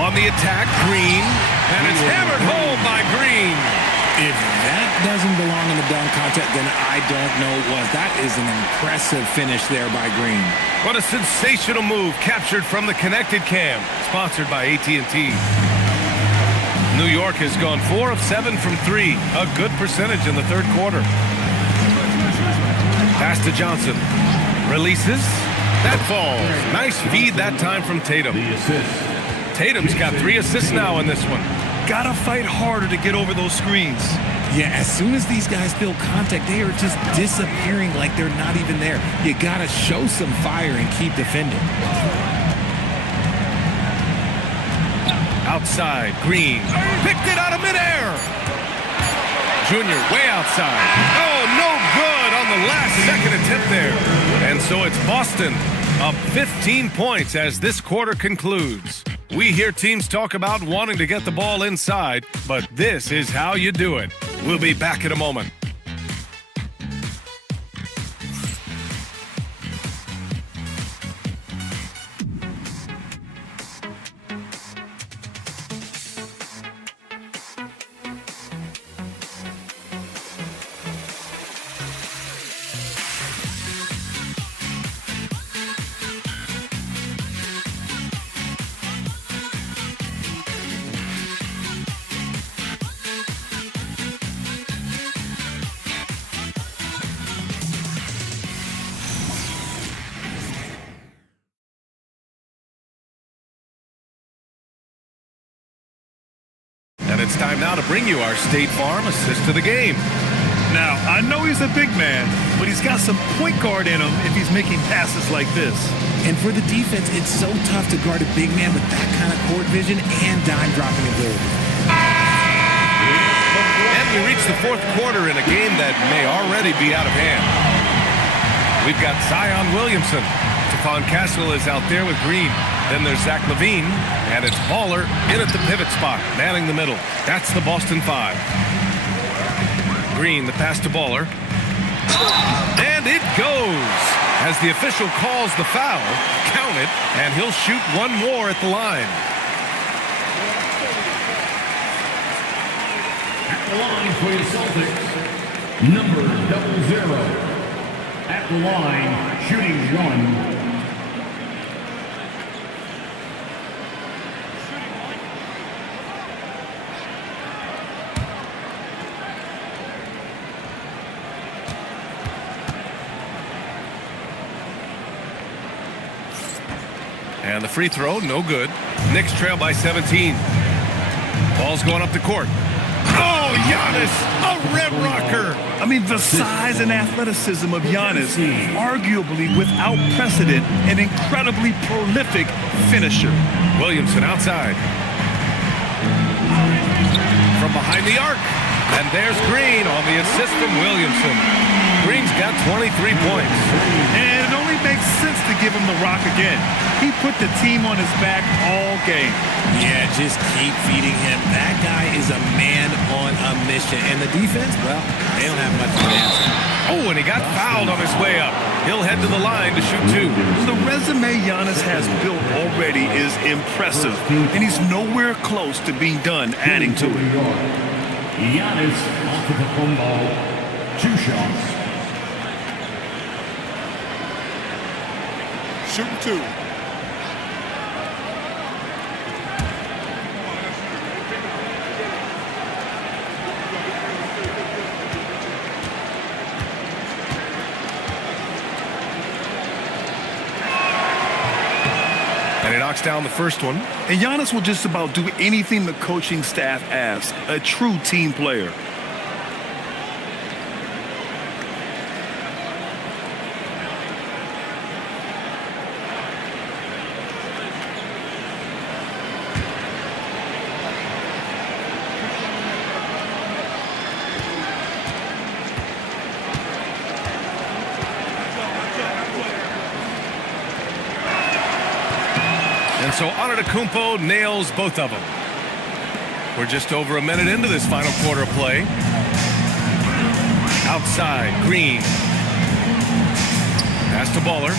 On the attack, Green. And it's hammered home by Green. If that doesn't belong in the dunk contest, then I don't know what. That is an impressive finish there by Green. What a sensational move captured from the connected cam. Sponsored by AT&T. New York has gone 4 of 7 from 3. A good percentage in the third quarter. Pass to Johnson. Releases. That falls. Nice feed that time from Tatum. Tatum's got 3 assists now in this one. Gotta fight harder to get over those screens. Yeah, as soon as these guys feel contact, they are just disappearing like they're not even there. You gotta show some fire and keep defending. Outside, Green. Picked it out of midair. Junior way outside. Oh, no good on the last second attempt there. And so it's Boston up 15 points as this quarter concludes. We hear teams talk about wanting to get the ball inside, but this is how you do it. We'll be back in a moment. And it's time now to bring you our State Farm assist to the game. Now, I know he's a big man, but he's got some point guard in him if he's making passes like this. And for the defense, it's so tough to guard a big man with that kind of court vision and dime-dropping ability. And we reach the fourth quarter in a game that may already be out of hand. We've got Zion Williamson. Stephon Castle is out there with Green. Then there's Zach LaVine, and it's Baller in at the pivot spot, manning the middle. That's the Boston 5. Green, the pass to Baller. And it goes! As the official calls the foul, count it, and he'll shoot one more at the line. At the line for your Celtics, number 00. At the line, shooting one. And the free throw, no good. Knicks trail by 17. Ball's going up the court. Oh, Giannis, a rim rocker. I mean, the size and athleticism of Giannis, arguably without precedent, an incredibly prolific finisher. Williamson outside. From behind the arc. And there's Green on the assist from Williamson. Green's got 23 points. And it only makes sense to give him the rock again. He put the team on his back all game. Yeah, just keep feeding him. That guy is a man on a mission. And the defense, well, they don't have much of an answer. Oh, and he got fouled on his way up. He'll head to the line to shoot two. The resume Giannis has built already is impressive, and he's nowhere close to being done adding to it. Giannis Antetokounmpo, 2 shots. Shooting 2. And he knocks down the first one. And Giannis will just about do anything the coaching staff asks. A true team player. And so Antetokounmpo nails both of them. We're just over a minute into this final quarter of play. Outside, Green. Pass to Baller.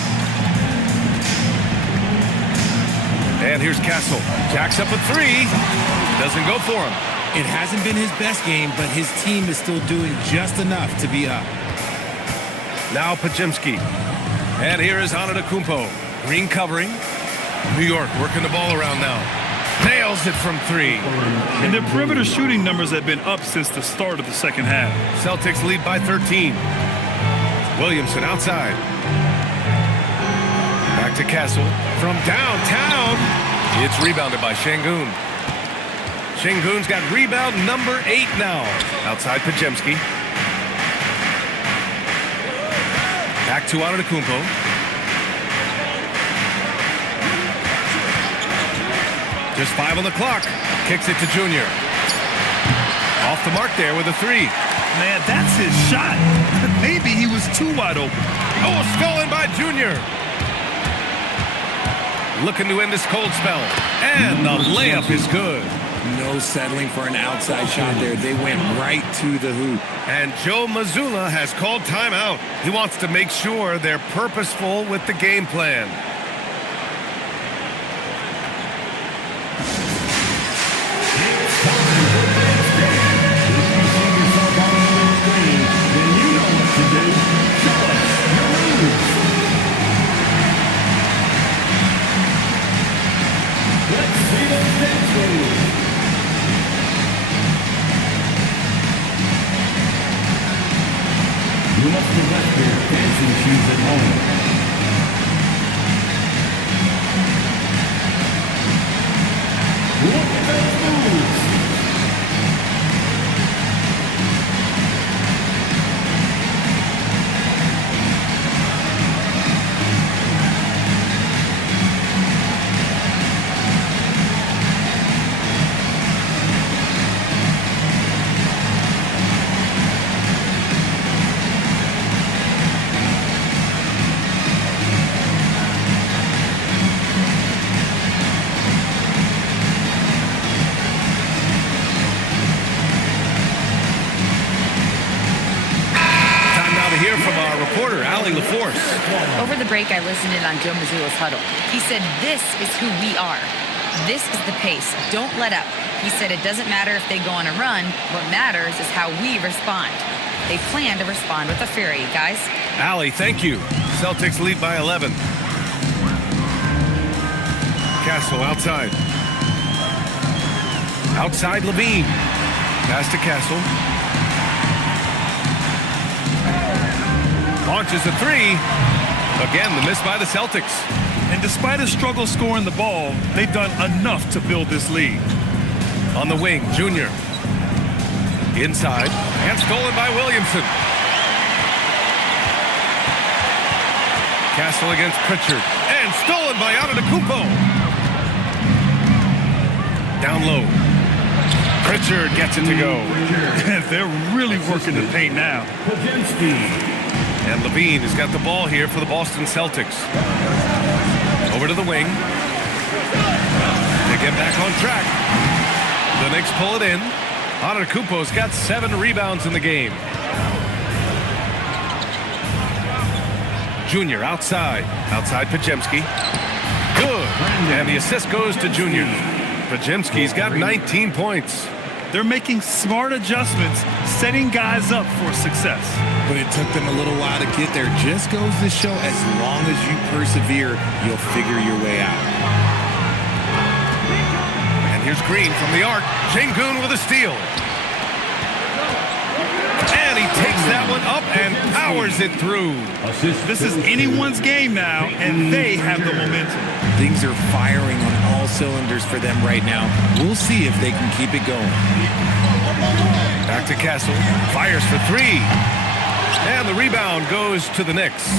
And here's Castle. Jacks up a 3. Doesn't go for him. It hasn't been his best game, but his team is still doing just enough to be up. Now Pajemski. And here is Antetokounmpo. Green covering. New York working the ball around now. Nails it from 3. And their perimeter shooting numbers have been up since the start of the second half. Celtics lead by 13. Williamson outside. Back to Castle. From downtown. It's rebounded by Şengün. Şengün's got rebound number 8 now. Outside Pajemski. Back to Antetokounmpo. Just 5 on the clock. Kicks it to Junior. Off the mark there with a 3. Man, that's his shot. Maybe he was too wide open. Oh, stolen by Junior. Looking to end this cold spell. And the layup is good. No settling for an outside shot there. They went right to the hoop. And Joe Mazzulla has called timeout. He wants to make sure they're purposeful with the game plan. You must have left your dancing shoes at home. Look at those moves. Allie LaForce. Over the break, I listened in on Joe Mazzulla's huddle. He said, this is who we are. This is the pace. Don't let up. He said it doesn't matter if they go on a run. What matters is how we respond. They plan to respond with a fury, guys. Allie, thank you. Celtics lead by 11. Castle outside. Outside Levine. Pass to Castle. Launches a three. Again, the miss by the Celtics. And despite a struggle scoring the ball, they've done enough to build this lead. On the wing, Junior. Inside, and stolen by Williamson. Castle against Pritchard, and stolen by Antetokounmpo. Down low. Pritchard gets it to go. They're really working the paint now. And Levine has got the ball here for the Boston Celtics. Over to the wing. They get back on track. The Knicks pull it in. Antetokounmpo's got 7 rebounds in the game. Junior outside. Outside Podziemski. Good. And the assist goes to Junior. Podziemski's got 19 points. They're making smart adjustments, setting guys up for success. But it took them a little while to get there. Just goes to show, as long as you persevere, you'll figure your way out. And here's Green from the arc. Şengün with a steal. And he takes that one up and powers it through. This is anyone's game now, and they have the momentum. Things are firing on all cylinders for them right now. We'll see if they can keep it going. Back to Castle. Fires for 3. And the rebound goes to the Knicks.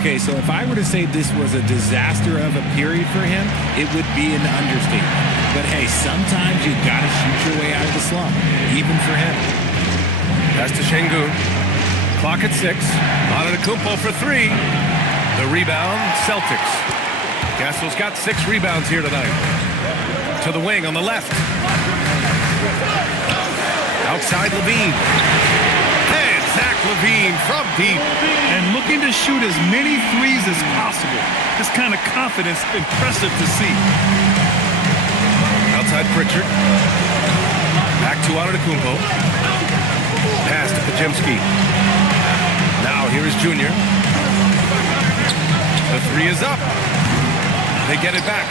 Okay, so if I were to say this was a disaster of a period for him, it would be an understatement. But hey, sometimes you gotta shoot your way out of the slump, even for him. Pass to Şengün. Clock at 6. Antetokounmpo for 3. The rebound, Celtics. Castle's got 6 rebounds here tonight. To the wing on the left. Outside Levine. And Zach Levine from deep. And looking to shoot as many threes as possible. This kind of confidence, impressive to see. Outside Pritchard. Back to Antetokounmpo. Pass to Podziemski. Now here is Junior. The 3 is up. They get it back.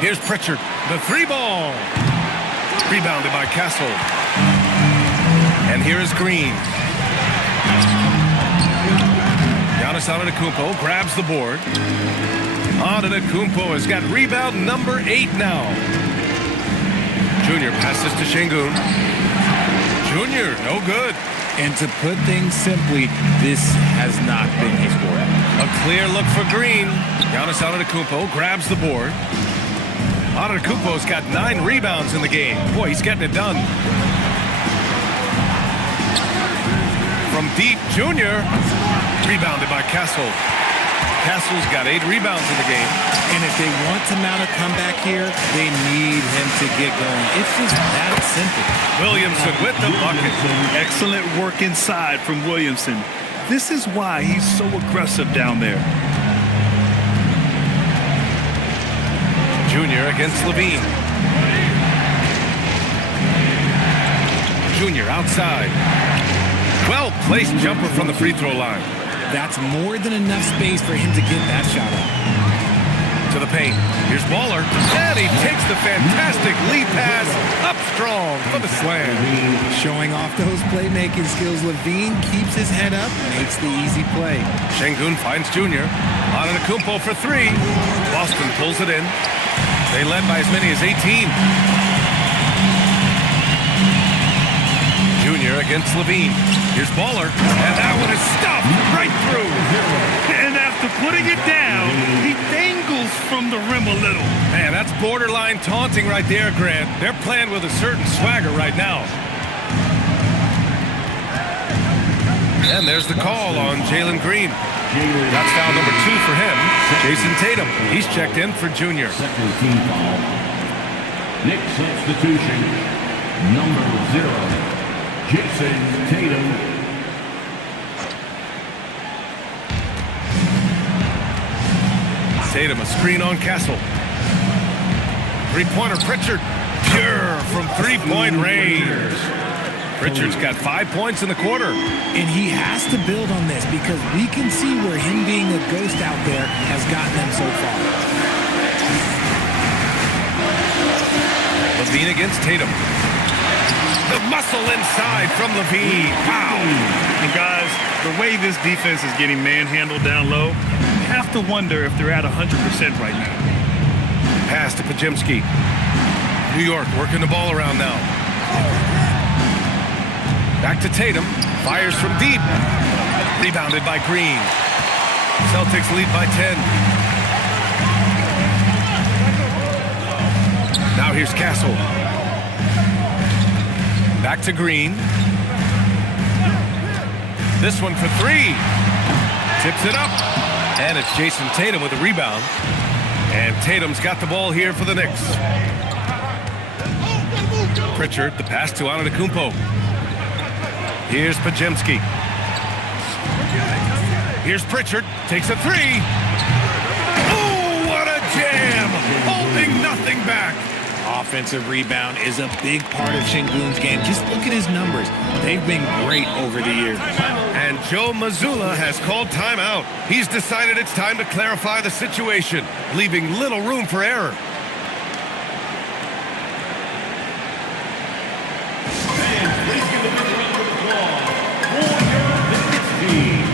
Here's Pritchard. The 3 ball. Rebounded by Castle. And here is Green. Giannis Antetokounmpo grabs the board. Antetokounmpo has got rebound number 8 now. Junior passes to Şengün. Junior, no good. And to put things simply, this has not been his work. A clear look for Green. Giannis Antetokounmpo grabs the board. Antetokounmpo's got 9 rebounds in the game. Boy, he's getting it done. From deep, Junior. Rebounded by Castle. Castle's got 8 rebounds in the game. And if they want to mount a comeback here, they need him to get going. It's just that simple. Williamson with the bucket. Excellent work inside from Williamson. This is why he's so aggressive down there. Junior against Levine. Junior outside. Well-placed jumper from the free throw line. That's more than enough space for him to get that shot up. To the paint. Here's Baller. And he takes the fantastic lead pass up strong for the slam. Showing off those playmaking skills, Levine keeps his head up, makes the easy play. Şengün finds Junior. Antetokounmpo for 3. Boston pulls it in. They led by as many as 18. Junior against Levine. Here's Baller. And that one is stuffed right through. And after putting it down, he dangles from the rim a little. Man, that's borderline taunting right there, Grant. They're playing with a certain swagger right now. And there's the call on Jalen Green. That's foul number 2 for him. Jason Tatum. He's checked in for Junior. Knicks substitution, number 0, Jason Tatum. Tatum, a screen on Castle. Three-pointer, Pritchard. Pure from three-point range. Pritchard's got 5 points in the quarter. And he has to build on this because we can see where him being a ghost out there has gotten them so far. Levine against Tatum. The muscle inside from Levine. Wow. And guys, the way this defense is getting manhandled down low, you have to wonder if they're at 100% right now. Pass to Pajemski. New York working the ball around now. Back to Tatum. Fires from deep. Rebounded by Green. Celtics lead by 10. Now here's Castle. Back to Green. This one for three. Tips it up. And it's Jason Tatum with a rebound. And Tatum's got the ball here for the Knicks. Pritchard, the pass to Antetokounmpo. Here's Pajemski. Here's Pritchard. Takes a three. Oh, what a jam! Holding nothing back. Offensive rebound is a big part of Şengün's game. Just look at his numbers. They've been great over the years. And Joe Mazzulla has called timeout. He's decided it's time to clarify the situation, leaving little room for error. Please give a big round of applause for your Knicks team.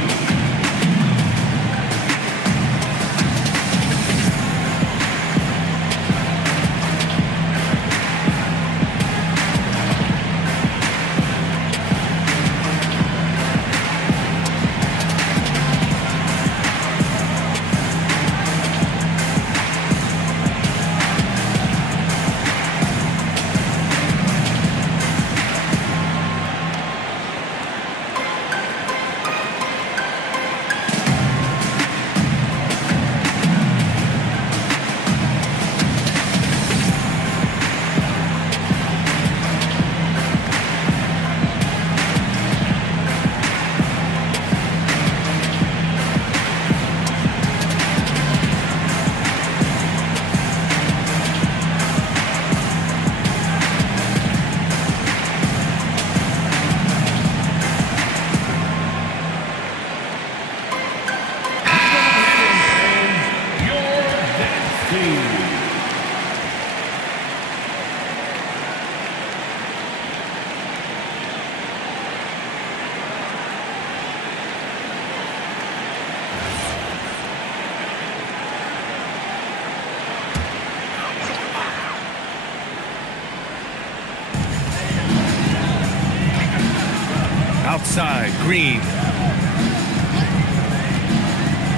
Outside, Green.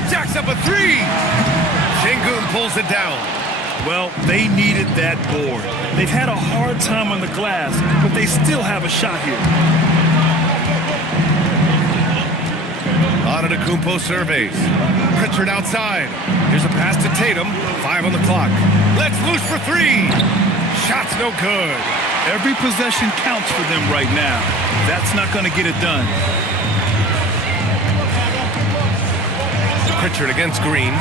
Jacks up a three. Şengün pulls it down. Well, they needed that board. They've had a hard time on the glass, but they still have a shot here. Antetokounmpo surveys. Pritchard outside. Here's a pass to Tatum. 5 on the clock. Let's loose for three. Shot's no good. Every possession counts for them right now. That's not going to get it done. Pritchard against Green.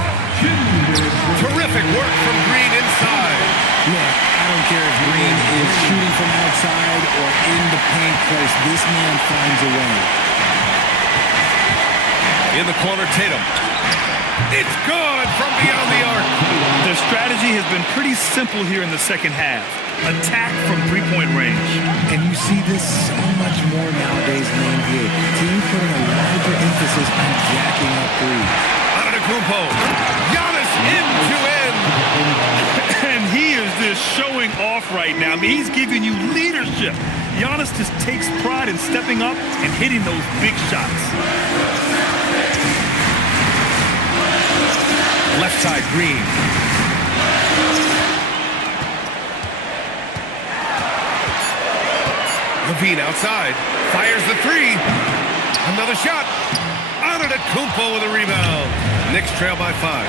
Terrific work from Green inside. Look, I don't care if Green is shooting from outside or in the paint close. This man finds a way. In the corner, Tatum. It's good from beyond the arc. Their strategy has been pretty simple here in the second half. Attack from three-point range. And you see this so much more nowadays in the NBA. Teams putting a larger emphasis on jacking up threes. Antetokounmpo. Giannis in to end. And he is just showing off right now. I mean, he's giving you leadership. Giannis just takes pride in stepping up and hitting those big shots. Left side, Green. Levine outside. Fires the three. Another shot. Antetokounmpo with a rebound. Knicks trail by 5.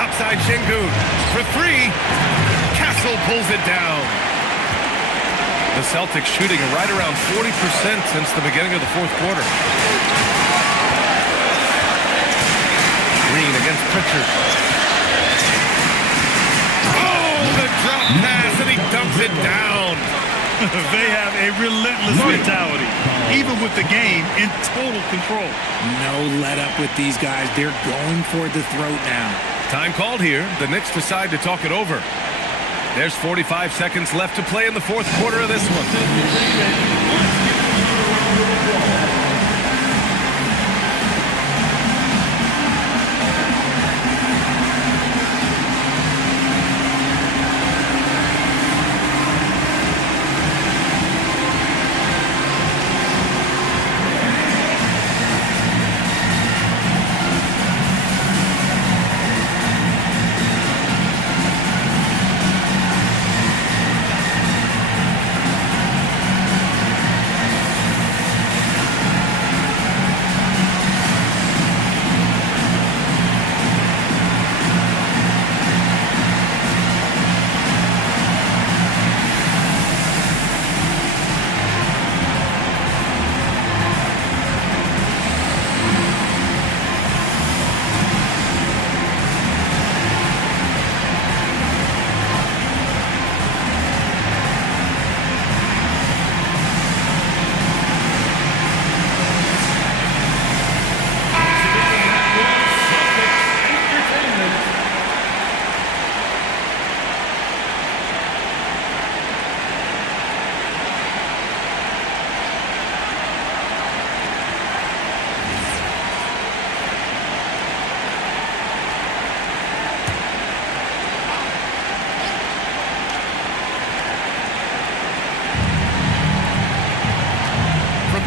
Outside Şengün for three. Castle pulls it down. The Celtics shooting right around 40% since the beginning of the fourth quarter. Green against Pritchard. Oh, the drop pass, and he dumps it down. They have a relentless mentality, even with the game in total control. No let up with these guys. They're going for the throat now. Time called here. The Knicks decide to talk it over. There's 45 seconds left to play in the fourth quarter of this one.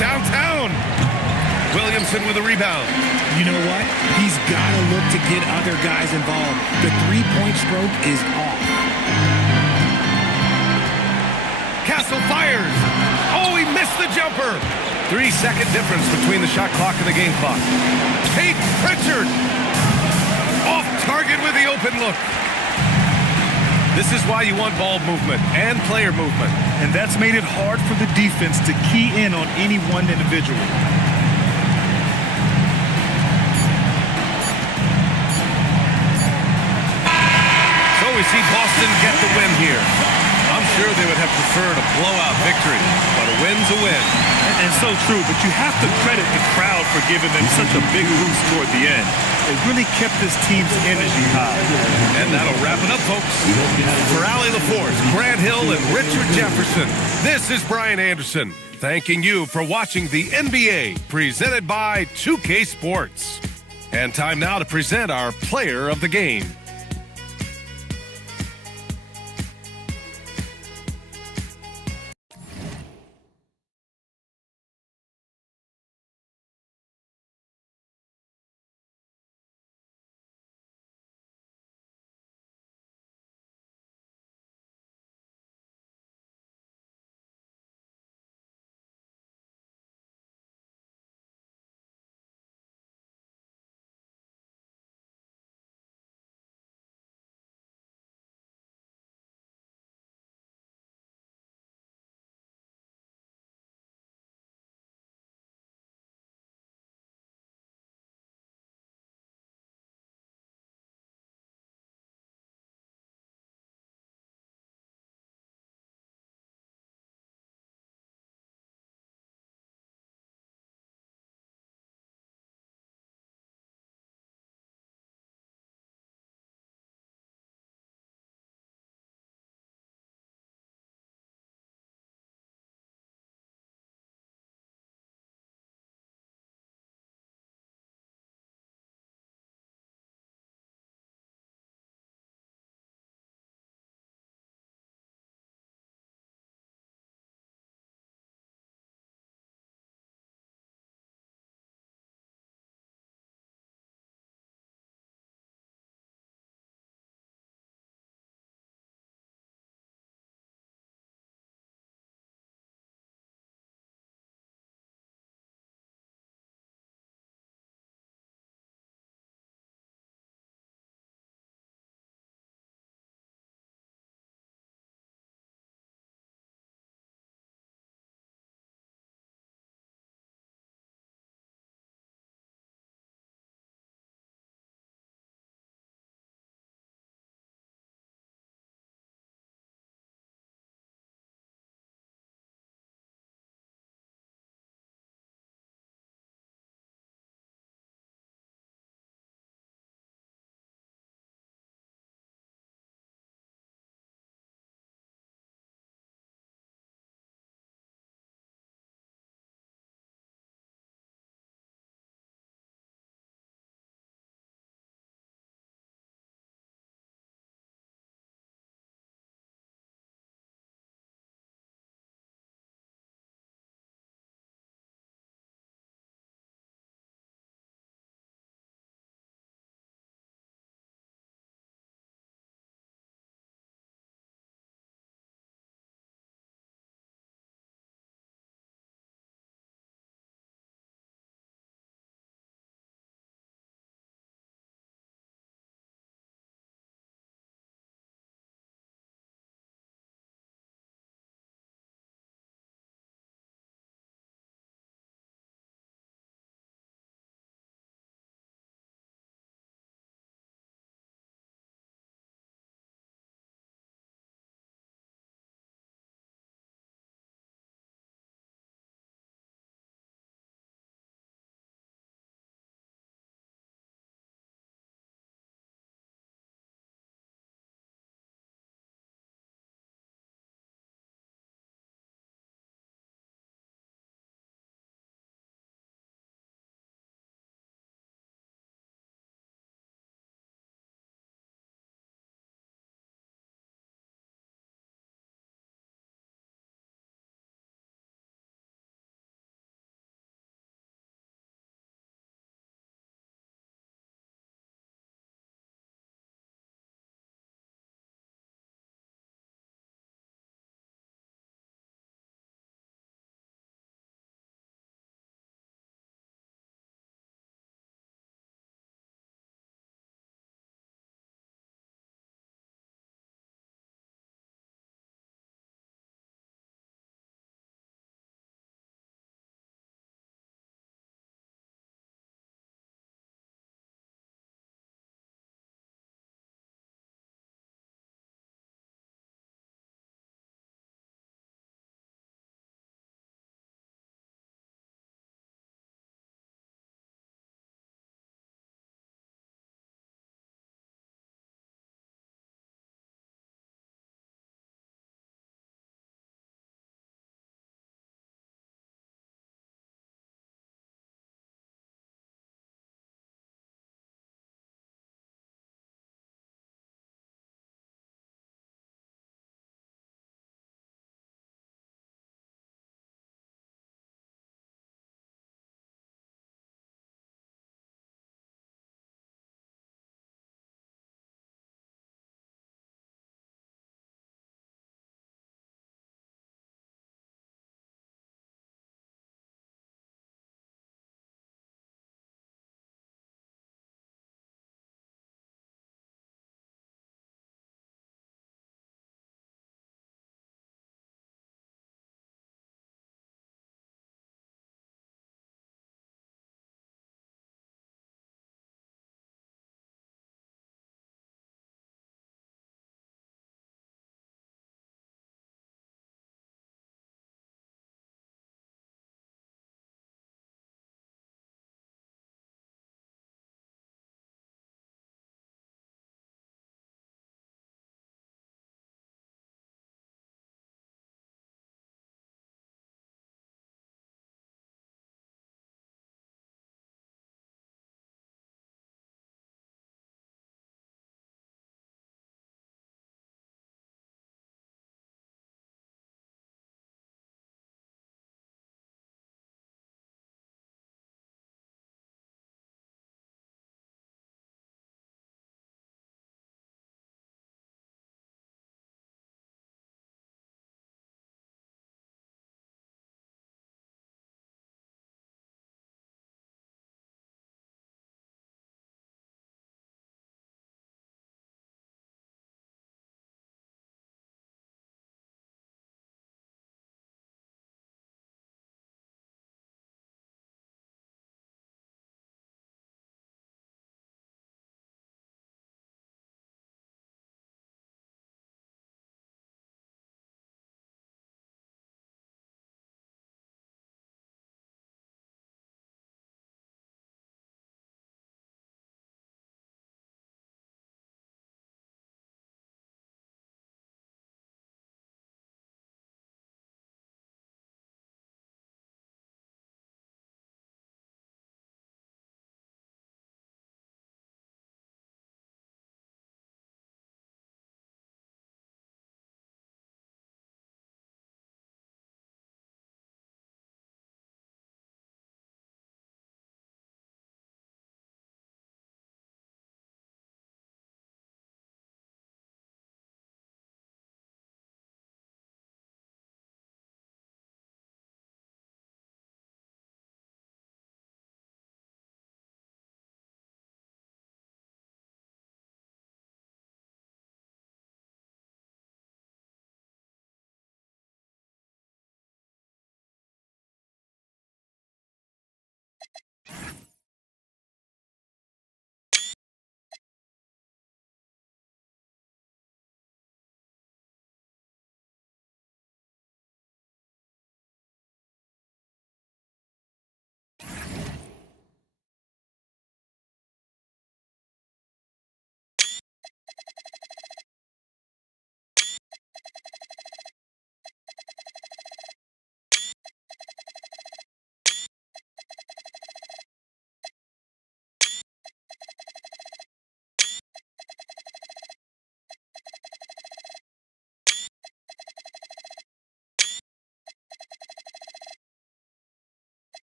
Downtown. Williamson with a rebound. You know what? He's got to look to get other guys involved. The three-point stroke is off. Castle fires. Oh, he missed the jumper. 3-second difference between the shot clock and the game clock. Tate Pritchard. Off target with the open look. This is why you want ball movement and player movement. And that's made it hard for the defense to key in on any one individual. So we see Boston get the win here. I'm sure they would have preferred a blowout victory, but a win's a win. And so true, but you have to credit the crowd for giving them such a big boost toward the end. It really kept this team's energy high. And that'll wrap it up, folks. For Allie LaForce, Grant Hill, and Richard Jefferson, this is Brian Anderson, thanking you for watching the NBA, presented by 2K Sports. And time now to present our player of the game.